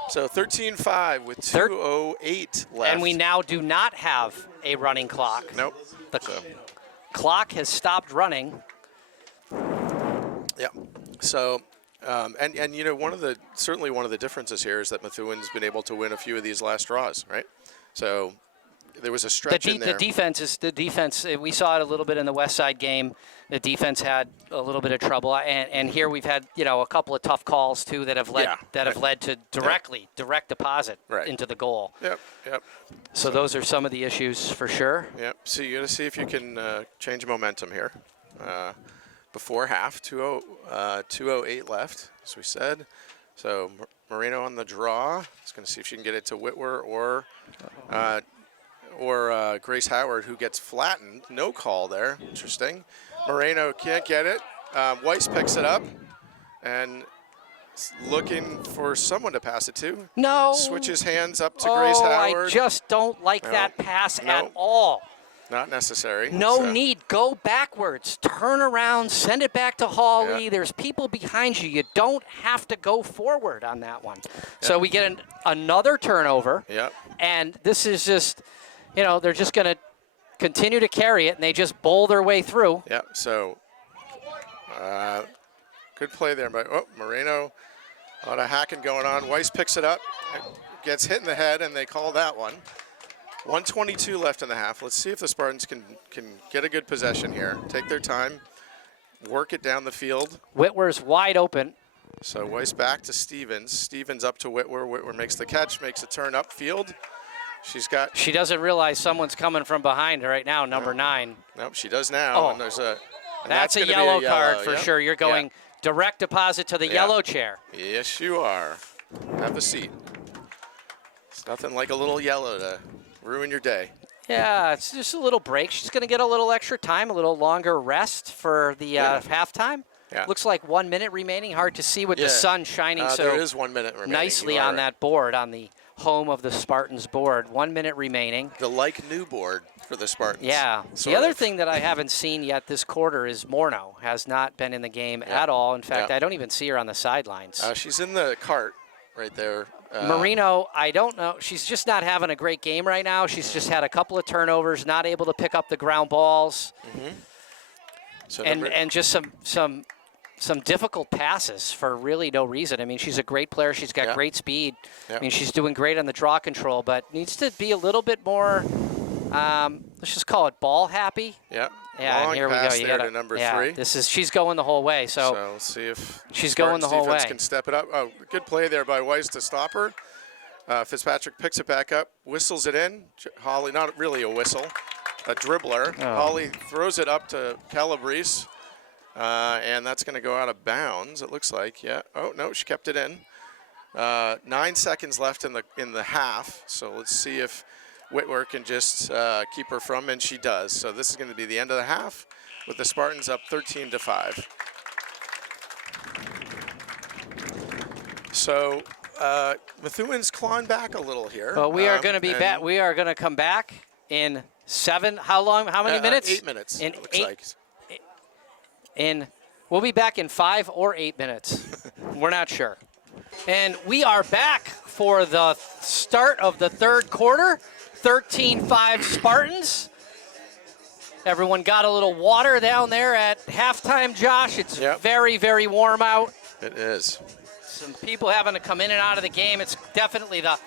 So 13-5 with 2:08 left. And we now do not have a running clock. Nope. The clock has stopped running. Yeah. So, certainly one of the differences here is that Methuen's been able to win a few of these last draws, right? So there was a stretch in there. The defense. We saw it a little bit in the West Side game. The defense had a little bit of trouble, and here we've had a couple of tough calls too that have led to direct deposit into the goal. Yep. So those are some of the issues for sure. Yep. So you got to see if you can change momentum here. Before half, 2:08 left, as we said. So Moreno on the draw. He's going to see if she can get it to Whitwer or Grace Howard, who gets flattened. No call there. Interesting. Moreno can't get it. Weiss picks it up and looking for someone to pass it to. No. Switches hands up to Grace Howard. I just don't like that pass at all. Not necessary. No need. Go backwards. Turn around. Send it back to Hawley. Yeah. There's people behind you. You don't have to go forward on that one. So we get another turnover. Yep. And this is just, they're just going to continue to carry it, and they just bowl their way through. Yep. So good play there by Moreno. A lot of hacking going on. Weiss picks it up, gets hit in the head, and they call that one. 1:22 left in the half. Let's see if the Spartans can get a good possession here. Take their time, work it down the field. Whitwer's wide open. So Weiss back to Stevens. Stevens up to Whitwer. Whitwer makes the catch, makes a turn upfield. She doesn't realize someone's coming from behind right now, number 9. Nope, she does now. Oh. And that's a yellow card for sure. You're going direct deposit to the yellow chair. Yes, you are. Have a seat. It's nothing like a little yellow to ruin your day. Yeah, it's just a little break. She's going to get a little extra time, a little longer rest for the halftime. Yeah. Looks like 1 minute remaining. Hard to see with the sun shining there is 1 minute remaining. Nicely on that board, on the home of the Spartans board. 1 minute remaining. The new board for the Spartans. Yeah. The other thing that I haven't seen yet this quarter is Morneau has not been in the game at all. In fact, I don't even see her on the sidelines. She's in the cart right there. Marino, I don't know. She's just not having a great game right now. She's just had a couple of turnovers, not able to pick up the ground balls, and just some difficult passes for really no reason. I mean, she's a great player. She's got great speed. I mean, she's doing great on the draw control, but needs to be a little bit more, let's just call it ball happy. Yeah. Yeah, Long and here we pass go. there to number 3. She's going the whole way. So let's see if she's going the whole way. Can step it up. Oh, good play there by Weiss to stop her. Fitzpatrick picks it back up, whistles it in. Holly, not really a whistle, a dribbler. Oh. Holly throws it up to Calabrese, and that's going to go out of bounds. It looks like. Yeah. Oh no, she kept it in. 9 seconds left in the half. So let's see if Whitwer can just keep her from, and she does. So this is going to be the end of the half with the Spartans up 13-5. So Methuen's clawing back a little here. Well, we are going to be back. We are going to come back in 7. How long? How many minutes? 8 minutes. In it looks like. We'll be back in 5 or 8 minutes. We're not sure. And we are back for the start of the third quarter. 13-5 Spartans. Everyone got a little water down there at halftime, Josh. It's very, very warm out. It is. Some people having to come in and out of the game. It's definitely the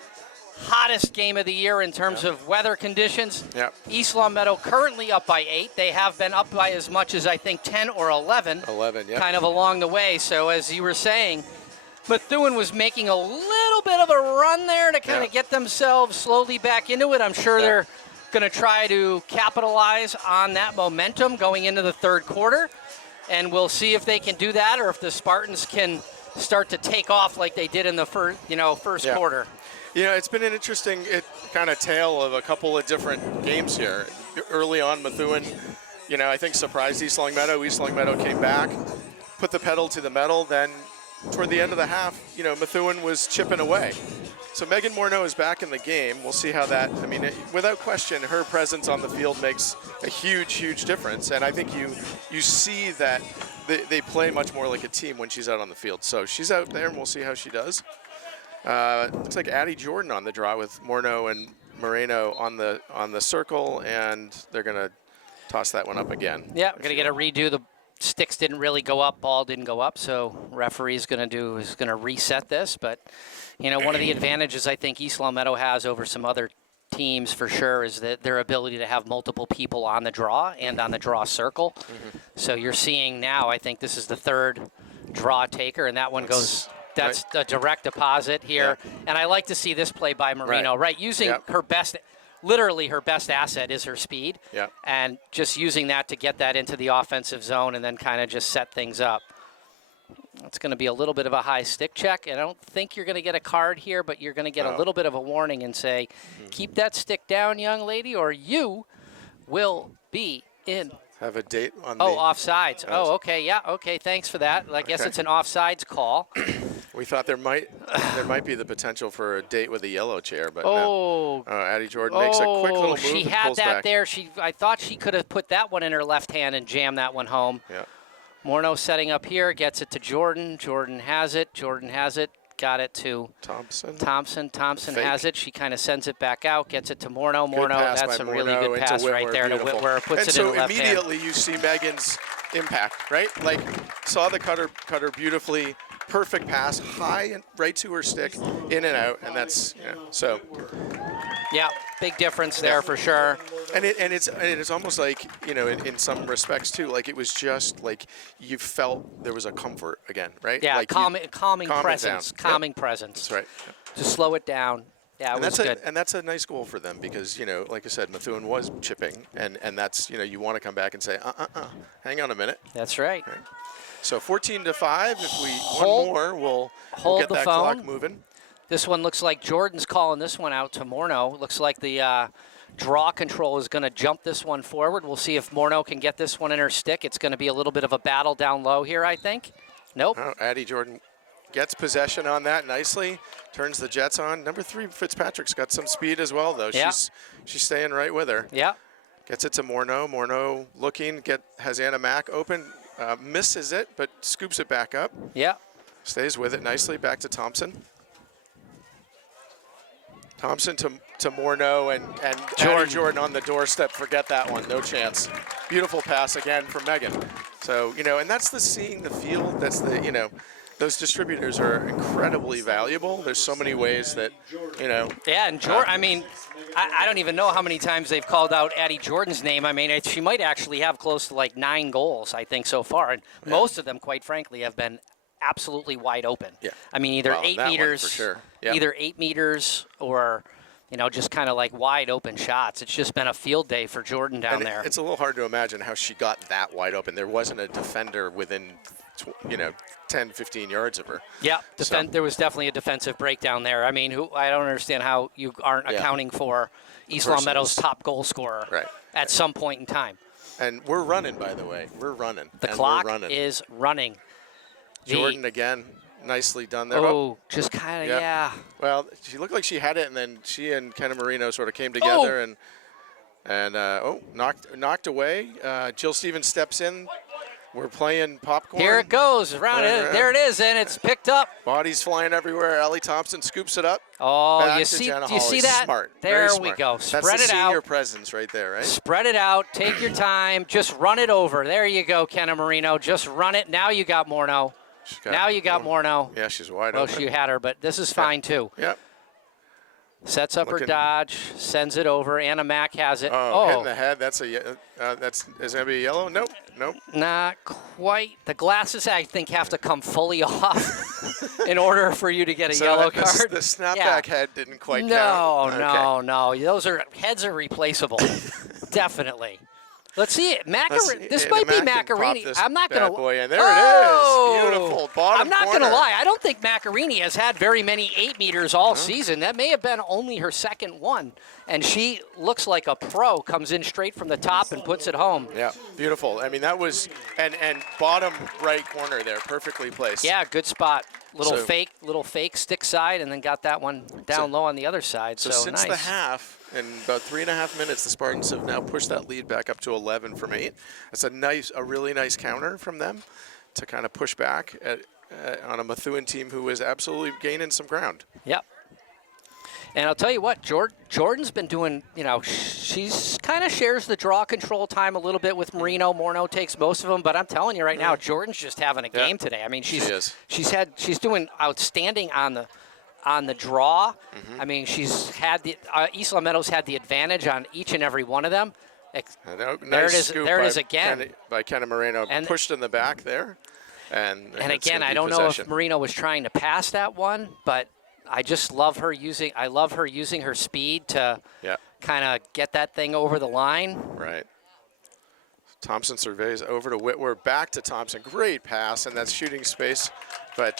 hottest game of the year in terms of weather conditions. East Long Meadow currently up by 8. They have been up by as much as, I think, 10 or 11. 11, yeah. Kind of along the way. So as you were saying, Methuen was making a little bit of a run there to kind of get themselves slowly back into it. I'm sure they're going to try to capitalize on that momentum going into the third quarter. And we'll see if they can do that or if the Spartans can start to take off like they did in the first quarter. You know, it's been an interesting kind of tale of a couple of different games here. Early on, Methuen, I think surprised East Long Meadow. East Long Meadow came back, put the pedal to the metal. Then toward the end of the half, Methuen was chipping away. So Megan Morneau is back in the game. We'll see how that, without question, her presence on the field makes a huge, huge difference. And I think you see that they play much more like a team when she's out on the field. So she's out there, and we'll see how she does. Looks like Addie Jordan on the draw with Morneau and Moreno on the circle, and they're going to toss that one up again. Yeah, we're going to get a redo. The sticks didn't really go up, ball didn't go up, so referee's going to reset this. But, one of the advantages I think East Long Meadow has over some other teams for sure is that their ability to have multiple people on the draw and on the draw circle. So you're seeing now, I think this is the third draw taker, and that one goes... That's a direct deposit here. And I like to see this play by Marino, right? Using her best, literally her best asset is her speed. And just using that to get that into the offensive zone and then kind of just set things up. It's going to be a little bit of a high stick check. And I don't think you're going to get a card here, but you're going to get a little bit of a warning and say, keep that stick down, young lady, or you will be in. Have a date on offsides. Oh, okay, yeah, okay, thanks for that. I guess it's an offsides call. We thought there might be the potential for a date with a yellow chair, but no. Addie Jordan makes a quick little move. She had that there. I thought she could have put that one in her left hand and jammed that one home. Morneau setting up here, gets it to Jordan. Jordan has it. Got it to Thompson. Thompson has it. She kind of sends it back out, gets it to Morneau. That's a really good pass right there to Whitwer. Puts it in the left hand. And so immediately you see Megan's impact, right? Saw the cutter beautifully. Perfect pass, high and right to her stick, in and out, and that's so. Yeah, big difference there for sure. And it's almost like in some respects too, like it was just like you felt there was a comfort again, right? Yeah, like calming presence, calming presence. That's right. To slow it down. Yeah, it was good. And that's a nice goal for them because like I said, Methuen was chipping, and that's you want to come back and say hang on a minute. That's right. So 14-5. If we one more, we'll get that clock moving. This one looks like Jordan's calling this one out to Morneau. Looks like the draw control is going to jump this one forward. We'll see if Morneau can get this one in her stick. It's going to be a little bit of a battle down low here, I think. Nope. Addie Jordan gets possession on that nicely. Turns the Jets on. Number 3, Fitzpatrick's got some speed as well, though. Yeah. She's staying right with her. Yeah. Gets it to Morneau. Morneau looking, has Anna Mack open. Misses it, but scoops it back up. Yeah. Stays with it nicely. Back to Thompson. Thompson to Morneau and Jordan on the doorstep. Forget that one. No chance. Beautiful pass again from Megan. So, and that's seeing the field. That's those distributors are incredibly valuable. There's so many ways that, Yeah, and Jordan, I don't even know how many times they've called out Addie Jordan's name. She might actually have close to 9 goals, I think, so far. And most of them, quite frankly, have been absolutely wide open. Yeah. Either 8 meters, for sure. either 8 meters or, just kind of wide open shots. It's just been a field day for Jordan down there. It's a little hard to imagine how she got that wide open. There wasn't a defender within 10, 15 yards of her. Yeah, there was definitely a defensive breakdown there. I don't understand how you aren't accounting for East Long Meadow's top goal scorer at some point in time. And we're running, by the way. We're running. The clock is running. Jordan again, nicely done there. Just kind of, Well, she looked like she had it, and then she and Kenna Marino sort of came together and knocked away. Jill Stevens steps in. We're playing popcorn. Here it goes. Around it. There it is, and it's picked up. Bodies flying everywhere. Ellie Thompson scoops it up. Oh, Back you to see? Jenna Do you see Hawley. that? Smart. There Very we smart. go. That's Spread the it senior out. presence right there, right? Spread it out. Take your time. Just run it over. There you go, Kenna Marino. Just run it. Now you got Morneau. Now you got Morneau. Yeah, she's wide Well, open. she had her, but this is fine too. Yep. Sets up her Looking- dodge, sends it over. Anna Mack has it. Oh, hit in the head. That's is gonna be a yellow? Nope. Not quite. The glasses, I think, have to come fully off in order for you to get a yellow card. The snapback head didn't quite count. No. Those heads are replaceable. Definitely. Let's see it. This might be Macarini. I'm not going to. Boy, and there it is. Beautiful. Bottom I'm not going corner. to lie. I don't think Macarini has had very many 8 meters all season. That may have been only her second one. And she looks like a pro, comes in straight from the top and puts it home. Yeah, beautiful. I mean, that was, and bottom right corner there, perfectly placed. Yeah, good spot. Little So- fake stick side, and then got that one down low on the other side. So So since nice. the half, in about 3.5 minutes, the Spartans have now pushed that lead back up to 11 from 8. That's a really nice counter from them to kind of push back on a Methuen team who is absolutely gaining some ground. Yep. And I'll tell you what, Jordan's been doing, she's kind of shares the draw control time a little bit with Marino. Morneau takes most of them, but I'm telling you right now, Jordan's just having a game today. I mean, she's doing outstanding on the draw. I mean, she's had East Long Meadow's had the advantage on each and every one of them. There it is. There it is again. By Kenna Moreno, And- pushed in the back there. And And it's again, gonna I be don't know possession. if Marino was trying to pass that one, but I just love her using her speed to kind of get that thing over the line. Right. Thompson surveys over to Whitwer, back to Thompson. Great pass, and that's shooting space, but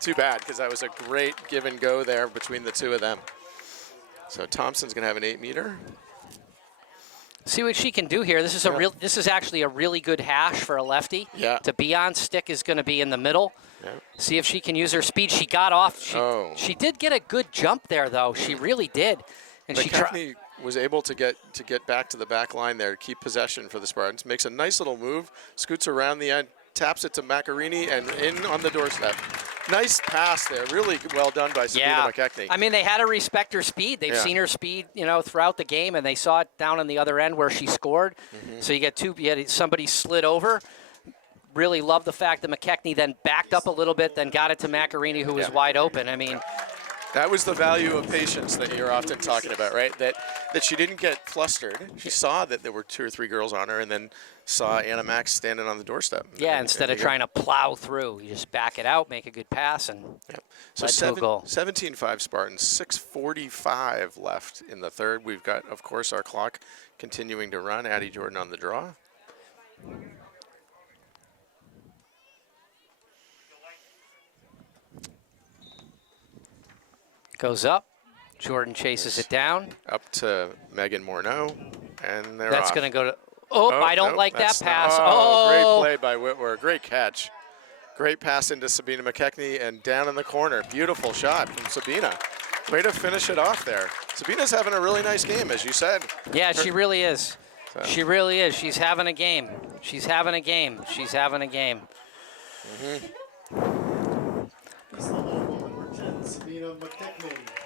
too bad because that was a great give and go there between the two of them. So Thompson's gonna have an 8 meter. See what she can do here. This is This is actually a really good hash for a lefty. Yeah. To be on stick is going to be in the middle. Yeah. See if she can use her speed. She got off. She did get a good jump there, though. She really did. And McKechnie was able to get back to the back line there to keep possession for the Spartans. Makes a nice little move, scoots around the end, taps it to Macarini, and in on the doorstep. Nice pass there. Really well done by Sabina McKechnie. I mean, they had to respect her speed. They've seen her speed, throughout the game, and they saw it down on the other end where she scored. So you had somebody slid over. Really love the fact that McKechnie then backed up a little bit, then got it to Macarini, who was wide open. I mean, that was the value of patience that you're often talking about, right? That she didn't get flustered. She saw that there were 2 or 3 girls on her, and then saw Anna Max standing on the doorstep. Yeah, instead of trying to plow through, you just back it out, make a good pass, and So led to a goal. 17-5 Spartans, 6:45 left in the third. We've got, of course, our clock continuing to run. Addie Jordan on the draw. Goes up. Jordan chases it down. Up to Megan Morneau, and they're That's off. going to go to. Oh, I don't nope, like that that's pass. not- Great play by Whitwer. Great catch. Great pass into Sabina McKechnie and down in the corner. Beautiful shot from Sabina. Way to finish it off there. Sabina's having a really nice game, as you said. Yeah, she really is. So. She really is. She's having a game. She's having a game. She's having a game.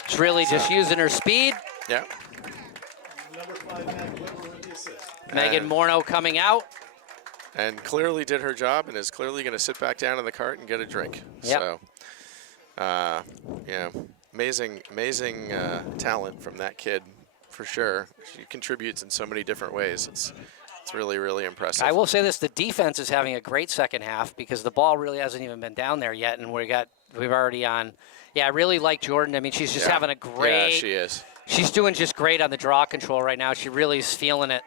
She's really just using her speed. Yeah. Megan Morneau coming out. And clearly did her job and is clearly going to sit back down in the cart and get a drink. Yep. So, amazing talent from that kid, for sure. She contributes in so many different ways. It's really, really impressive. I will say this: the defense is having a great second half because the ball really hasn't even been down there yet, and we've already on. Yeah, I really like Jordan. I mean, she's just having a great. Yeah, she is. She's doing just great on the draw control right now. She really is feeling it.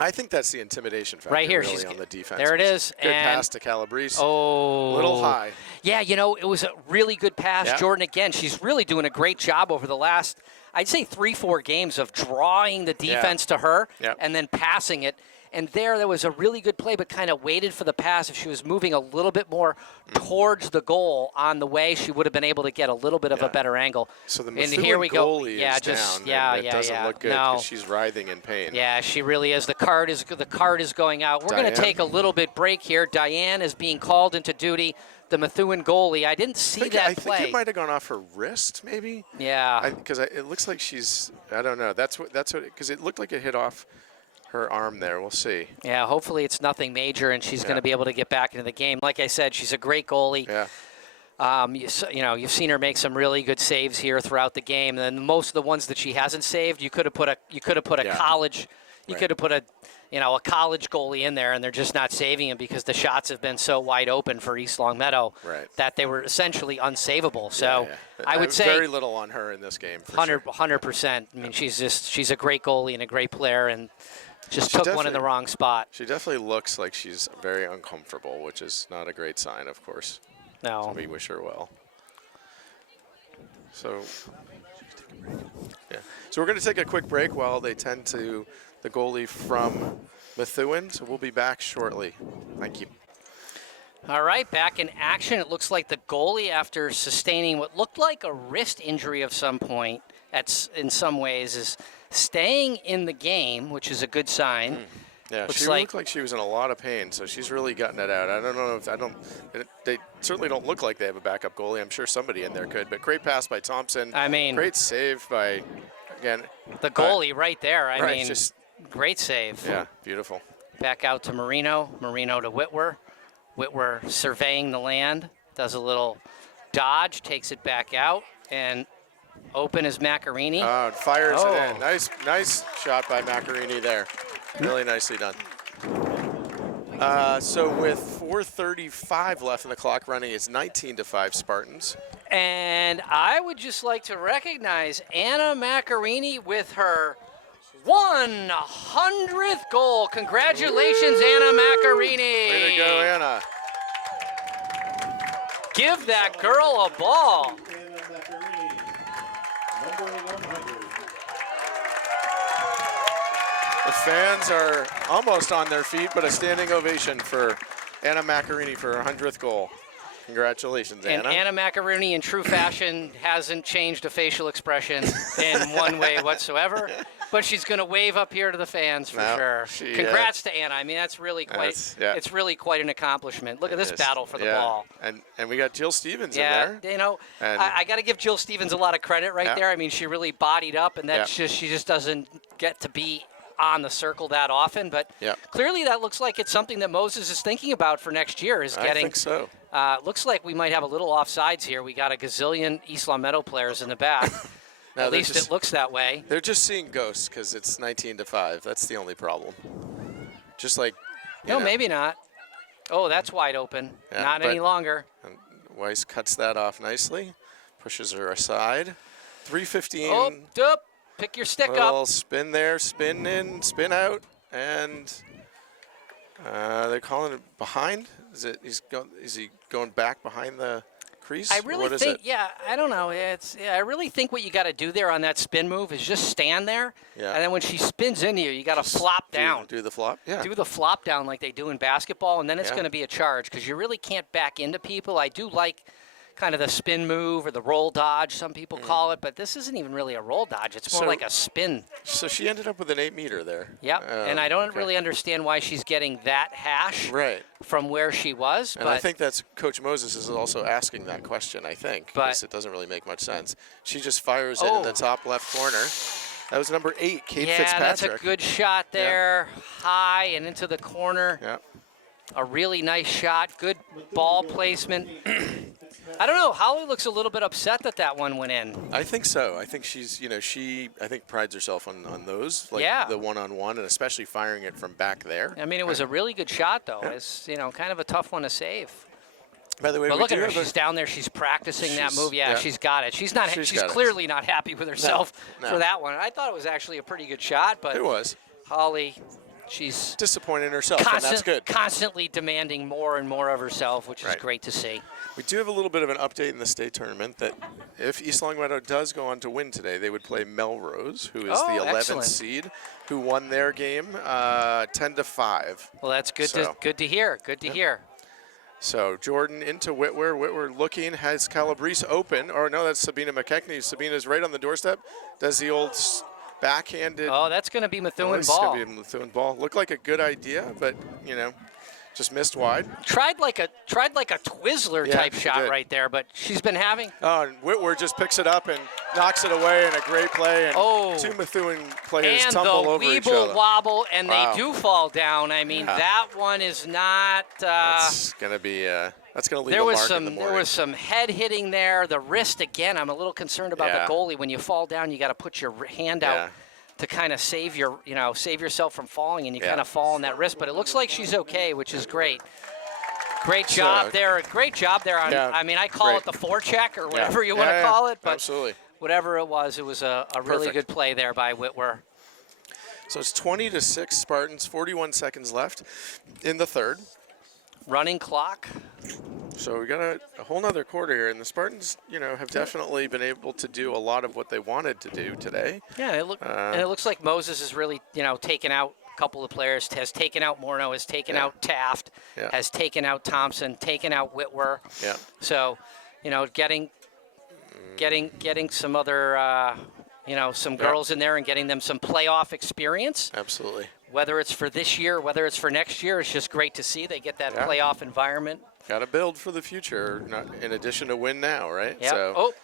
I think that's the intimidation factor. Right here, really she's on the defense. There it is. Good and pass to Calabrese. Oh, little high. Yeah, it was a really good pass. Yeah. Jordan again. She's really doing a great job over the last, I'd say 3-4 games of drawing the defense to her Yep. and then passing it. And there was a really good play, but kind of waited for the pass. If she was moving a little bit more towards the goal on the way, she would have been able to get a little bit of a better angle. So the and Methuen here we go. goalie Yeah, is just down, and it doesn't look good because she's writhing in pain. Yeah, she really is. The card is going out. We're going to take a little bit break here. Diane is being called into duty. The Methuen goalie. I didn't see that play. I think it might have gone off her wrist, maybe. Yeah. Because it looks like she's. I don't know. That's what. Because it looked like it hit off her arm there. We'll see. Yeah. Hopefully it's nothing major, and she's going to be able to get back into the game. Like I said, she's a great goalie. Yeah. You've seen her make some really good saves here throughout the game. And most of the ones that she hasn't saved, you could have put a college. You could have put a college goalie in there, and they're just not saving him because the shots have been so wide open for East Longmeadow that they were essentially unsavable. So I would say very little on her in this game. 100%. I mean, she's a great goalie and a great player, and just took one in the wrong spot. She definitely looks like she's very uncomfortable, which is not a great sign, of course. No. So we wish her well. So, So we're going to take a quick break while they tend to the goalie from Methuen. So we'll be back shortly. Thank you. All right, back in action. It looks like the goalie, after sustaining what looked like a wrist injury of some point, in some ways, is staying in the game, which is a good sign. Yeah, she looked like she was in a lot of pain, so she's really gotten it out. I don't know if they certainly don't look like they have a backup goalie. I'm sure somebody in there could, but great pass by Thompson. I mean, great save by, again, the goalie right there. I mean, just great save. Yeah, beautiful. Back out to Marino to Whitwer. Whitwer surveying the land, does a little dodge, takes it back out, and open is Macarini. Fires it in. Nice shot by Macarini there. Really nicely done. So with 4:35 left in the clock running, it's 19-5 Spartans. And I would just like to recognize Anna Macarini with her 100th goal. Congratulations, Anna Macarini. Way to go, Anna. Give that girl a ball. Anna Macarini, number 100. The fans are almost on their feet, but a standing ovation for Anna Macarini for her 100th goal. Congratulations, Anna. And Anna Macarini, in true fashion, hasn't changed a facial expression in one way whatsoever. But she's going to wave up here to the fans for sure. Congrats to Anna. I mean, that's really quite. It's really quite an accomplishment. Look at this battle for the ball. And we got Jill Stevens in there. You know, I got to give Jill Stevens a lot of credit there. I mean, she really bodied up, and that's she just doesn't get to be on the circle that often. But clearly, that looks like it's something that Moses is thinking about for next year. I think so. Looks like we might have a little offsides here. We got a gazillion East Longmeadow players in the back. At least it looks that way. They're just seeing ghosts because it's 19-5. That's the only problem. Just like, no, maybe not. Oh, that's wide open. Not any longer. Weiss cuts that off nicely, pushes her aside. 3:15. Oh, pick your stick little up. Spin there, spin in, spin out, and they're calling it behind. Is he going back behind the crease? I really think, I don't know. I really think what you got to do there on that spin move is just stand there, and then when she spins into you, you got to flop down. Do the flop? Yeah. Do the flop down like they do in basketball, and then it's going to be a charge because you really can't back into people. I do like kind of the spin move or the roll dodge, some people call it, but this isn't even really a roll dodge. It's more like a spin. So she ended up with an 8-meter there. Yep, and I don't really understand why she's getting that hash from where she was. And I think that's Coach Moses is also asking that question, I think, because it doesn't really make much sense. She just fires it in the top left corner. That was number 8, Kate Fitzpatrick. Yeah, that's a good shot there, high and into the corner. Yep. A really nice shot, good ball placement. I don't know. Holly looks a little bit upset that one went in. I think so. I think she's, I think prides herself on those, like the one-on-one, and especially firing it from back there. I mean, it was a really good shot, though. It's, kind of a tough one to save. By the way, but look at her. She's down there. She's practicing that move. Yeah, she's got it. She's not. She's clearly not happy with herself for that one. I thought it was actually a pretty good shot, but it was. Holly she's disappointed in herself, and that's good. constantly demanding more and more of herself, which is Right. great to see. We do have a little bit of an update in the state tournament that if East Longmeadow does go on to win today, they would play Melrose, who is the 11th excellent. seed, who won their game 10-5. Well, that's good So- to hear. Good to hear. So Jordan into Whitwer. Whitwer looking, has Calabrese open. Or no, that's Sabina McKechnie. Sabina's right on the doorstep. Does the old backhanded. Oh, that's going to be Oh, Methuen it's ball. gonna be a Methuen ball. Looked like a good idea, but you know, just missed wide. Tried like a Twizzler Yeah, type she shot did. right there, but she's been having. Oh, and Whitwer just picks it up and knocks it away in a great play. And Oh. two Methuen players And tumble the over each Weeble other. wobble, and Wow. they do fall down. I mean, that one is not. That's gonna be. That's gonna leave There a was mark in the some morning. there was some head hitting there. The wrist again. I'm a little concerned about Yeah. the goalie. When you fall down, you got to put your hand out Yeah. to kind of save yourself from falling, and you Yeah. kind of fall on that wrist. But it looks like she's okay, which is great. Great job there. Great job there on. Yeah, I mean, I call great. it the forecheck or Yeah. whatever you want to Yeah, call it, but absolutely. whatever it was a really Perfect. good play there by Whitwer. So it's 20-6 Spartans. 41 seconds left in the third. Running clock. So we got a whole nother quarter here, and the Spartans, you know, have definitely been able to do a lot of what they wanted to do today. Yeah, and it looks like Moses is really, taken out a couple of players. Has taken out Morneau, has taken out Taft, Yeah. has taken out Thompson, taken out Whitwer. Yeah. So, getting some other, some girls in there and getting them some playoff experience. Absolutely. Whether it's for this year, whether it's for next year, it's just great to see they get that Yeah. playoff environment. Got to build for the future, not in addition to win now, right? Yeah. So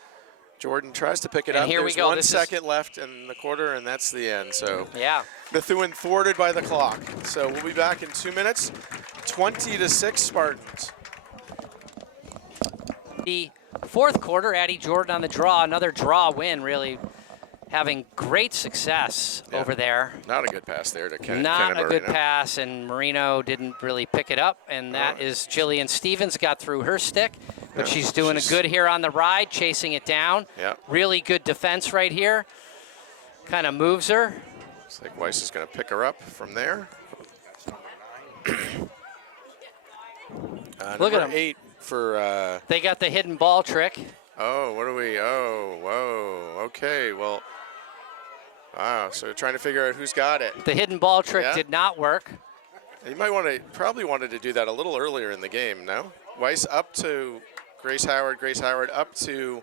Jordan tries to pick it And up. here we There's go. 1 This is- second left in the quarter, and that's the end. So yeah. Methuen thwarted by the clock. So we'll be back in 2 minutes. 20-6 Spartans. The fourth quarter, Addie Jordan on the draw, another draw win, really having great success Yeah. over there. Not a good pass there to Ken. Not Ken a good Marino. pass, and Marino didn't really pick it up, and that is Jillian Stevens got through her stick, but Yeah, she's doing a good here on the ride, chasing it down. Yeah. Really good defense right here. Kind of moves her. Looks like Weiss is going to pick her up from there. Look at number 'em. 8 for. They got the hidden ball trick. Oh, what do we? Oh, whoa. Okay, well. Wow. So trying to figure out who's got it. The hidden ball trick Yeah. did not work. You might want to probably wanted to do that a little earlier in the game. No. Weiss up to Grace Howard. Grace Howard up to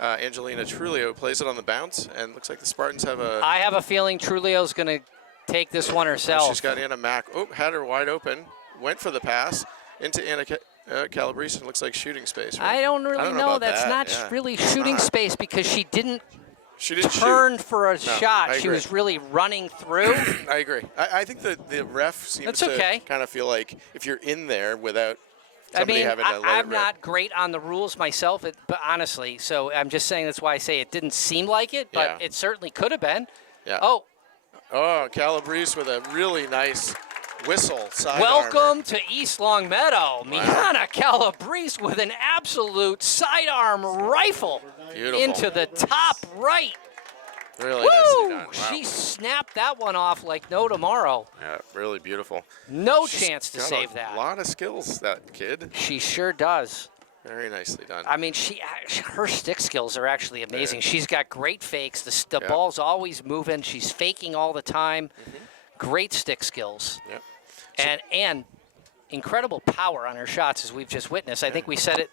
Angelina Trulio. Plays it on the bounce, and looks like the Spartans have a. I have a feeling Trulio's going to take this one herself. She's got Anna Mack. Oh, had her wide open. Went for the pass into Anna Calabrese. Looks like shooting space. Right? I don't really know. about That's that. not Yeah. really shooting space because she didn't She didn't turn for a shot. I She agree. was really running through. I agree. I think that the ref seems That's to okay. kind of feel like if you're in there without I somebody mean, having to let I'm it rip. not great on the rules myself, but honestly, so I'm just saying that's why I say it didn't seem like it, but Yeah. it certainly could have been. Yeah. Oh, Calabrese with a really nice whistle. Side welcome to East Longmeadow. Miana Calabrese with an absolute sidearm rifle Beautiful. into the top right. Really Woo! nicely done. Wow. She snapped that one off like no tomorrow. Yeah, really beautiful. No She's chance to got save a that. lot of skills, that kid. She sure does. Very nicely done. I mean, her stick skills are actually amazing. Yeah. She's got great fakes. The Yeah. ball's always moving. She's faking all the time. Great stick skills. Yep. And incredible power on her shots, as we've just witnessed. I think we said it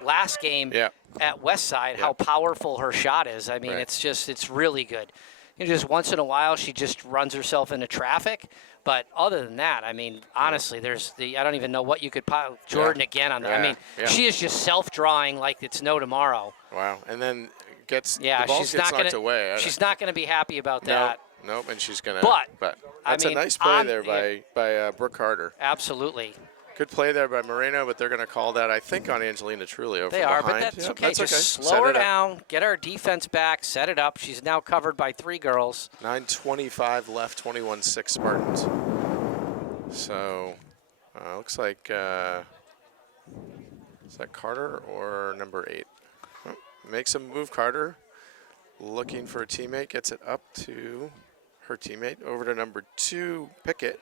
last game Yeah. at Westside, how Yeah. powerful her shot is. I mean, Right. it's really good. Just once in a while, she just runs herself into traffic. But other than that, I mean, honestly, I don't even know what you could Jordan again on that. I Yeah. mean, Yeah. she is just self-drawing like it's no tomorrow. Wow. And then the Yeah, ball she's gets not knocked gonna. away. She's not gonna be happy about that. Nope, and she's gonna. But, I that's mean, a nice play on- there by Brooke Carter. Absolutely, Good play there by Moreno, but they're going to call that, I think, on Angelina Trulio. they from are. behind. But that's Yeah, okay. That's Just okay. slow Set her it up. down. Get our defense back. Set it up. She's now covered by 3 girls. 9:25 left. 21-6 Spartans. So, looks like is that Carter or number 8? Oh, makes a move, Carter. Looking for a teammate, gets it up to her teammate, over to number 2, Pickett.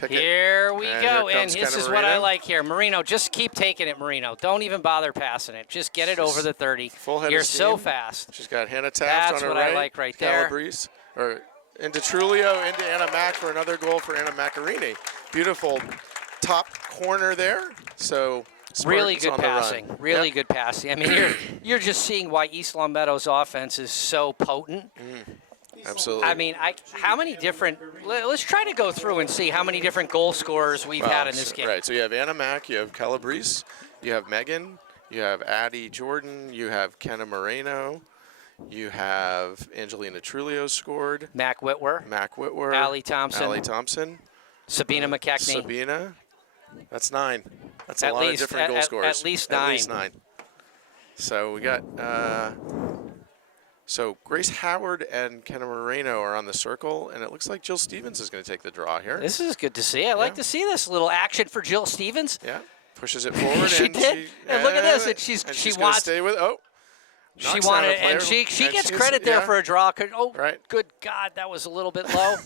Pick it. Here we And go, here and comes this Kenna is what I Marino. like here. Marino, just keep taking it, Marino. Don't even bother passing it. Just get it over the 30. Full head You're of so steam. fast. She's got Hannah Taft That's on her what I right. like right there. Calabrese, or into Trulio, into Anna Mack for another goal for Anna Maccarini. Beautiful top corner there. So Really Spartans good on the run. passing. Really Yep. good passing. I mean, you're just seeing why East Long Meadow's offense is so potent. Absolutely. I mean, how many different? Let's try to go through and see how many different goal scorers we've had in this game. Right, so you have Anna Mack, you have Calabrese, you have Megan, you have Addie Jordan, you have Kenna Moreno, you have Angelina Trulio scored, Mac Whitwer, Mac Whitwer, Allie Thompson, Allie Thompson, Sabina McKechnie. Sabina. That's 9. That's At a lot least- of different goal at- scorers. at least At least 9. 9. So we got so Grace Howard and Kenna Moreno are on the circle, and it looks like Jill Stevens is going to take the draw here. This is good to see. I like to see this little action for Jill Stevens. Yeah, pushes it forward. She and did. And look at this. And she gonna wants. stay with. Oh, She knocks wanted, out a player. and she And gets she's- credit there yeah. for a draw. Oh, Right. good God, that was a little bit low.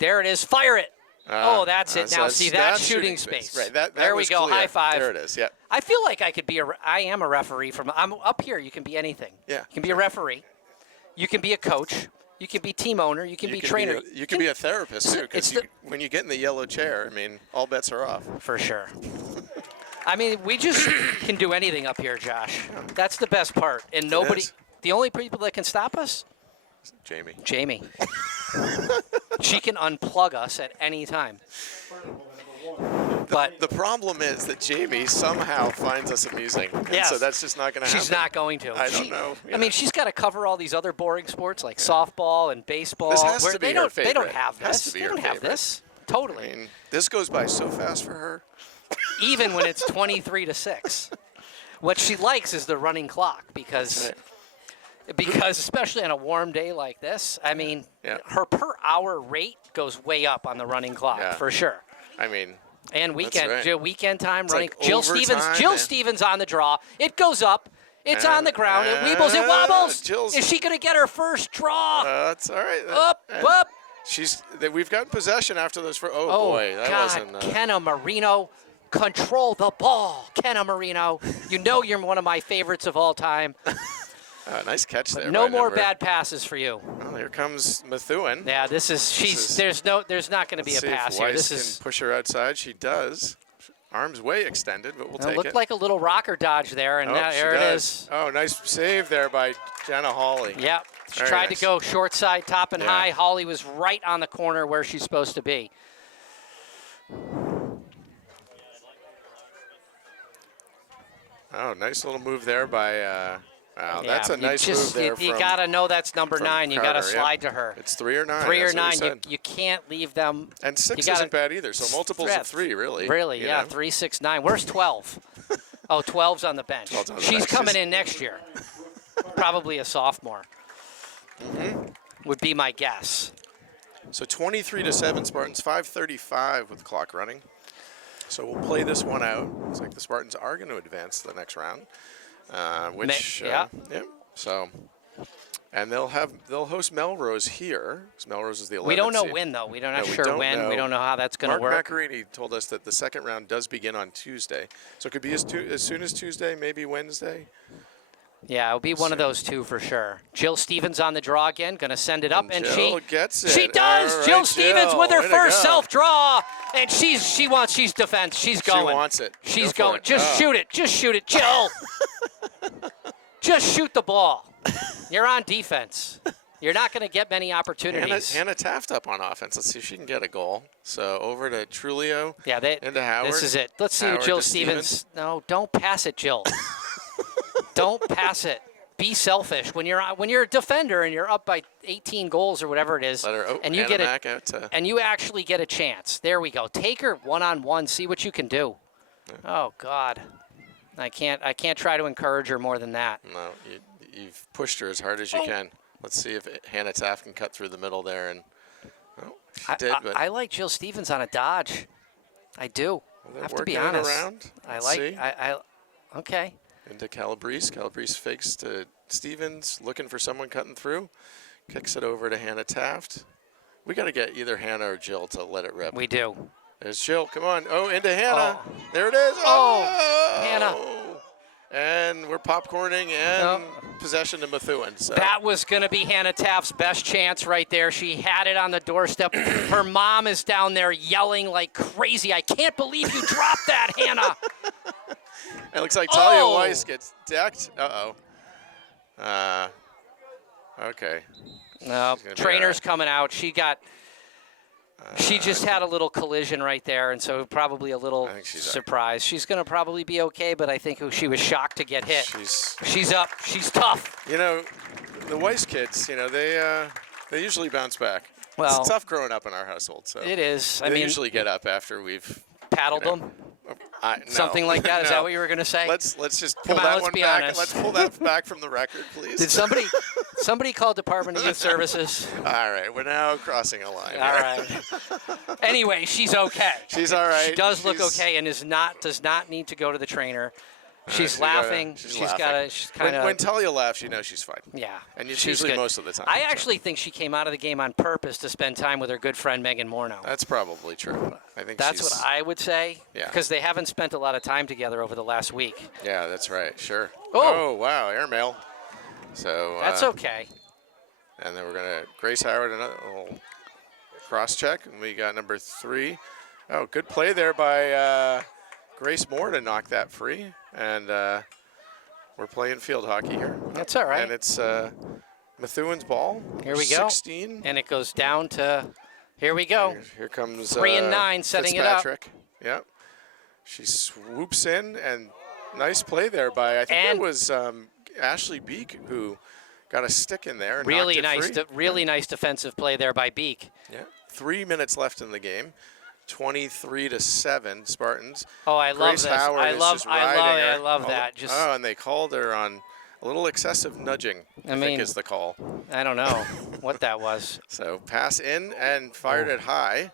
There it is. Fire it. Oh, that's it. Now, see, that's shooting space. Right. That there we was go. clear. High five. There it is. Yeah. I feel like I could be I am a referee from. I'm up here. You can be anything. Yeah, You can be a referee. You can be a coach. You can be team owner. You can be trainer. You can be a therapist too, It's because when you get in the yellow chair, I mean, all bets are off. For sure. I mean, we just can do anything up here, Josh. That's the best part. And nobody, is. the only people that can stop us, Jamie. Jamie. She can unplug us at any time. But The problem is that Jamie somehow finds us amusing. And Yes. so that's just not going to happen. she's not going to. I don't know. I mean, she's got to cover all these other boring sports like softball and baseball. This has where to be they her don't. They don't favorite. have Has this. to be They her don't have favorite. this. Totally. I mean, this goes by so fast for her. Even when it's 23-6. What she likes is the running clock because especially on a warm day like this, I mean, Yeah. her per hour rate goes way up on the running clock Yeah. for sure. I mean, And weekend right. weekend time running. like Jill overtime Stevens on the draw. It goes up. It's And- on the ground. It weebles. It wobbles. Jill's- Is she going to get her first draw? that's all right. Up, And up. We've gotten possession after those. Oh, Oh, boy, that God. wasn't. Kenna Marino, control the ball. Kenna Marino. You know you're one of my favorites of all time. Nice catch there. No by more number. bad passes for you. Well, here comes Methuen. Yeah, there's not going to be a Let's see pass if here. Weiss This is can push her outside. She does. Arms way extended, but we'll it take looked it. like a little rocker dodge there, and Oh, she there it does. is. Oh, nice save there by Jenna Hawley. Yep. She Very tried nice. to go short side, top and Yeah. high. Holly was right on the corner where she's supposed to be. Oh, nice little move there by. Wow, that's a you nice just, move there. You from, got to know that's number from 9. You got to Carter, yeah. slide to her. It's 3 or 9. 3 or that's what we 9. said. You can't leave them. And 6 you gotta- isn't bad either. So multiples Yeah, of 3, really. Really, you yeah. know? 3, 6, 9. Where's 12? Oh, 12's on the bench. 12's on the She's bench. coming She's- in next year. Probably a sophomore. Would be my guess. So 23-7 Spartans, 5:35 with the clock running. So we'll play this one out. Looks like the Spartans are going to advance to the next round, which yeah. yeah. So, and they'll host Melrose here. 'Cause Melrose is the 11th We don't know seed. when, though. We're not No, we sure don't when. know. We don't know how that's going to Mark work. Maccarini told us that the second round does begin on Tuesday. So it could be as soon as Tuesday, maybe Wednesday. Yeah, it'll be one of those two for sure. Jill Stevens on the draw again, going to send it up, and Jill gets it. she does. All Jill right, Stevens Jill, with her way to first go. self draw, and she's defense. She's going. She wants it. She's Go for going. it. Just Oh. shoot it. Just shoot it, Jill. Just shoot the ball. You're on defense. You're not going to get many opportunities. Hannah Taft up on offense. Let's see if she can get a goal. So over to Trulio. Yeah, into Howard. This is it. Let's see Howard what Jill to Stevens. No, don't pass it, Jill. Don't pass it. Be selfish when you're a defender and you're up by 18 goals or whatever it is, Let her, and you Anna get Mack out to, and you actually get a chance. There we go. Take her one-on-one. See what you can do. Oh God, I can't try to encourage her more than that. no, you've pushed her as hard as you can. Let's see if Hannah Taft can cut through the middle there. And she did, but I like Jill Stevens on a dodge. I do. I have to be working it honest. around. I Let's like. see. Okay. Into Calabrese. Calabrese fakes to Stevens, looking for someone cutting through. Kicks it over to Hannah Taft. We got to get either Hannah or Jill to let it rip. We do. There's Jill. Come on. Oh, into Hannah. Oh. There it is. Oh, Hannah. And we're popcorning and possession to Methuen. So. That was going to be Hannah Taft's best chance right there. She had it on the doorstep. Her mom is down there yelling like crazy. I can't believe you dropped that, Hannah. It looks like Talia Oh. Weiss gets decked. Okay. No, She's gonna be trainer's all right. coming out. She just had a little collision right there, and so probably a little I think she's surprised. She's going to probably be okay, but I think she was shocked to get hit. She's She's up. She's tough. You know, the Weiss kids, they usually bounce back. Well, it's tough growing up in our household. So it is. I they mean, usually get up after we've paddled you know, them. No. Something like that. Is No. that what you were going to say? Let's just pull Come on, that let's one be back. honest. Let's pull that back from the record, please. Did somebody call Department of Youth Services? All right, we're now crossing a line. All right. Anyway, she's okay. She's all right. She does look She's- okay and does not need to go to the trainer. She's She gotta- laughing. she's She's laughing. kind of. When Talia laughs, you know she's fine. Yeah. And it's she's usually good. most of the time. I so. actually think she came out of the game on purpose to spend time with her good friend Megan Morneau. That's probably true. I think That's she's, what I would say. Yeah. Because they haven't spent a lot of time together over the last week. Yeah, that's right. Sure. Oh. Wow, airmail. So That's okay. And then we're gonna Grace Howard another little cross check, and we got number 3. Oh, good play there by Grace Moore to knock that free, and we're playing field hockey here. That's all right. And it's Methuen's ball. Here we go. 16. And it goes down to. Here we go. Here comes 3 and 9 setting it up. Fitzpatrick. Yep. She swoops in, and nice play there by I think And- it was Ashley Beek who got a stick in there. And Really knocked it nice, free. really nice defensive play there by Beek. Yeah. 3 minutes left in the game. 23-7 Spartans. Oh, I love Grace this. Howard I is love, just I love, riding I her. love that. Just, Oh, and they called her on a little excessive nudging. I mean- think is the call. I don't know what that was. So pass in and fired it high.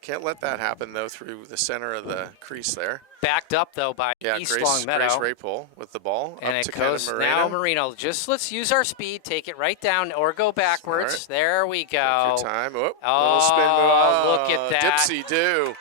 Can't let that happen though through the center of the crease there. Backed up though by Yeah, East Grace Longmeadow. Rapole with the ball And up it to goes Kendra now, Moreno. Marino. Just let's use our speed, take it right down, or go backwards. Smart. There we Take go. your time. Whoop, Oh, little spin move. look at that. Dipsy do.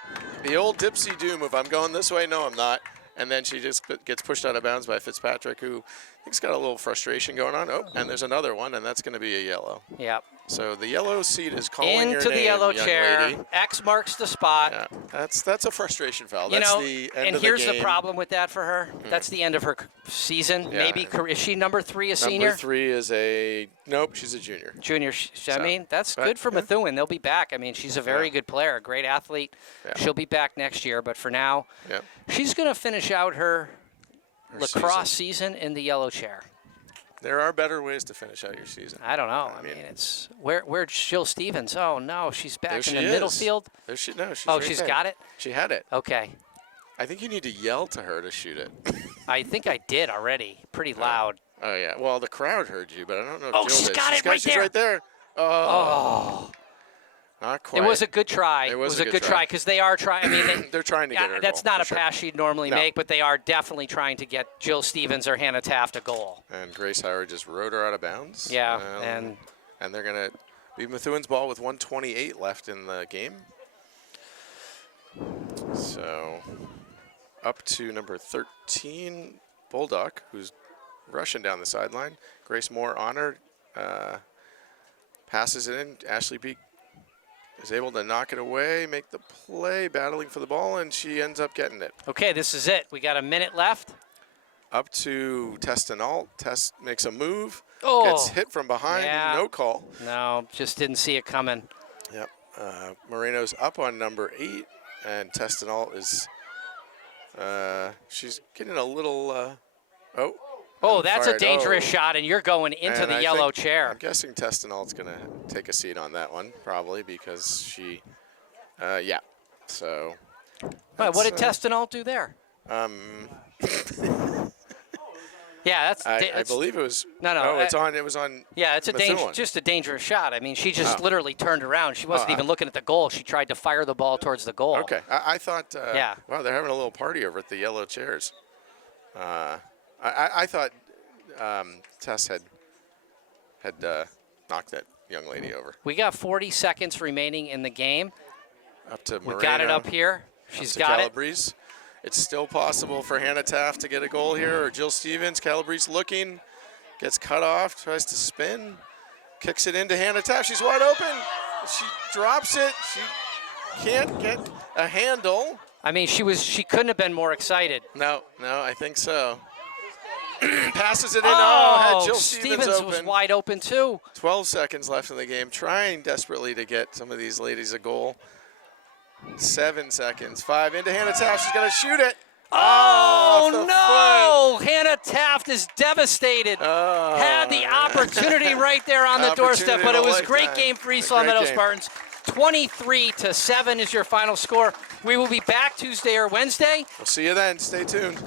The old Dipsy do move. I'm going this way. No, I'm not. And then she just gets pushed out of bounds by Fitzpatrick, who I think's got a little frustration going on. Oh, and there's another one, and that's going to be a yellow. Yep. So the yellow seat is calling your Into name, the yellow young chair. lady. X marks the spot. Yeah, that's a frustration foul. You That's know, the end and of here's the the game. problem with that for her. That's the end of her season. Yeah. Maybe is she number 3, a senior? Number 3 is a nope. She's a junior. Junior. I mean, that's but, good for yeah. Methuen. They'll be back. I mean, she's a very Yeah. good player, a great athlete. Yeah. She'll be back next year, but for now, Yep. she's going to finish out her lacrosse season. season in the yellow chair. There are better ways to finish out your season. I don't know. I mean- mean, it's where's Jill Stevens? Oh no, she's back There in she the middle is. field. There she no. She's Oh, right she's there. got it. She had it. Okay, I think you need to yell to her to shoot it. I think I did already, pretty loud. Oh yeah. Well, the crowd heard you, but I don't know if Oh, Jill she's did. got it right she's there. right there. Oh, Not quite. it was a good try. It was a a good good try try. because they are trying. I mean, They're trying to get her a that's goal, not a for sure. pass she'd normally No. make, but they are definitely trying to get Jill Stevens or Hannah Taft a goal. And Grace Howard just rode her out of bounds. Yeah, and and they're gonna be Methuen's ball with 1:28 left in the game. So up to number 13, Bulldog, who's rushing down the sideline. Grace Moore honored, passes it in. Ashley Beek is able to knock it away, make the play, battling for the ball, and she ends up getting it. okay, this is it. We got a minute left. Up to Testinalt. Test makes a move, Oh, gets hit from behind, yeah. no call. No, just didn't see it coming. Yep. Moreno's up on number 8, and Testinalt is, she's getting a little, Oh, that's a fired. dangerous Oh. shot, and you're going into And the I yellow think- chair. I'm guessing Testinalt's going to take a seat on that one, probably, because she, yeah. So. Well, what did that's, Testinalt do there? Yeah, I that's believe it was. No, no, Oh, it was on. yeah, it's Methuen. just a dangerous shot. I mean, she just Oh. literally turned around. She wasn't Oh, even looking at the goal. She tried to fire the ball towards the goal. Okay, I thought. Yeah. Wow, they're having a little party over at the yellow chairs. I thought Tess had knocked that young lady over. We got 40 seconds remaining in the game. Up to We Moreno. got it up here. She's to got Calabrese. It's still possible for Hannah Taft to get a goal here, or Jill Stevens. Calabrese looking, gets cut off, tries to spin, kicks it into Hannah Taft. She's wide open. She drops it. She can't get a handle. I mean, she couldn't have been more excited. No, I think so. Passes it in. Had Jill Stevens open. was wide open too. 12 seconds left in the game. Trying desperately to get some of these ladies a goal. 7 seconds. 5 into Hannah Taft. She's going to shoot it. Oh, off the no! Hannah Taft is devastated. Oh, Had the opportunity right there on the doorstep, but it was a great game for East Long Meadow Spartans. 23-7 is your final score. We will be back Tuesday or Wednesday. We'll see you then. Stay tuned.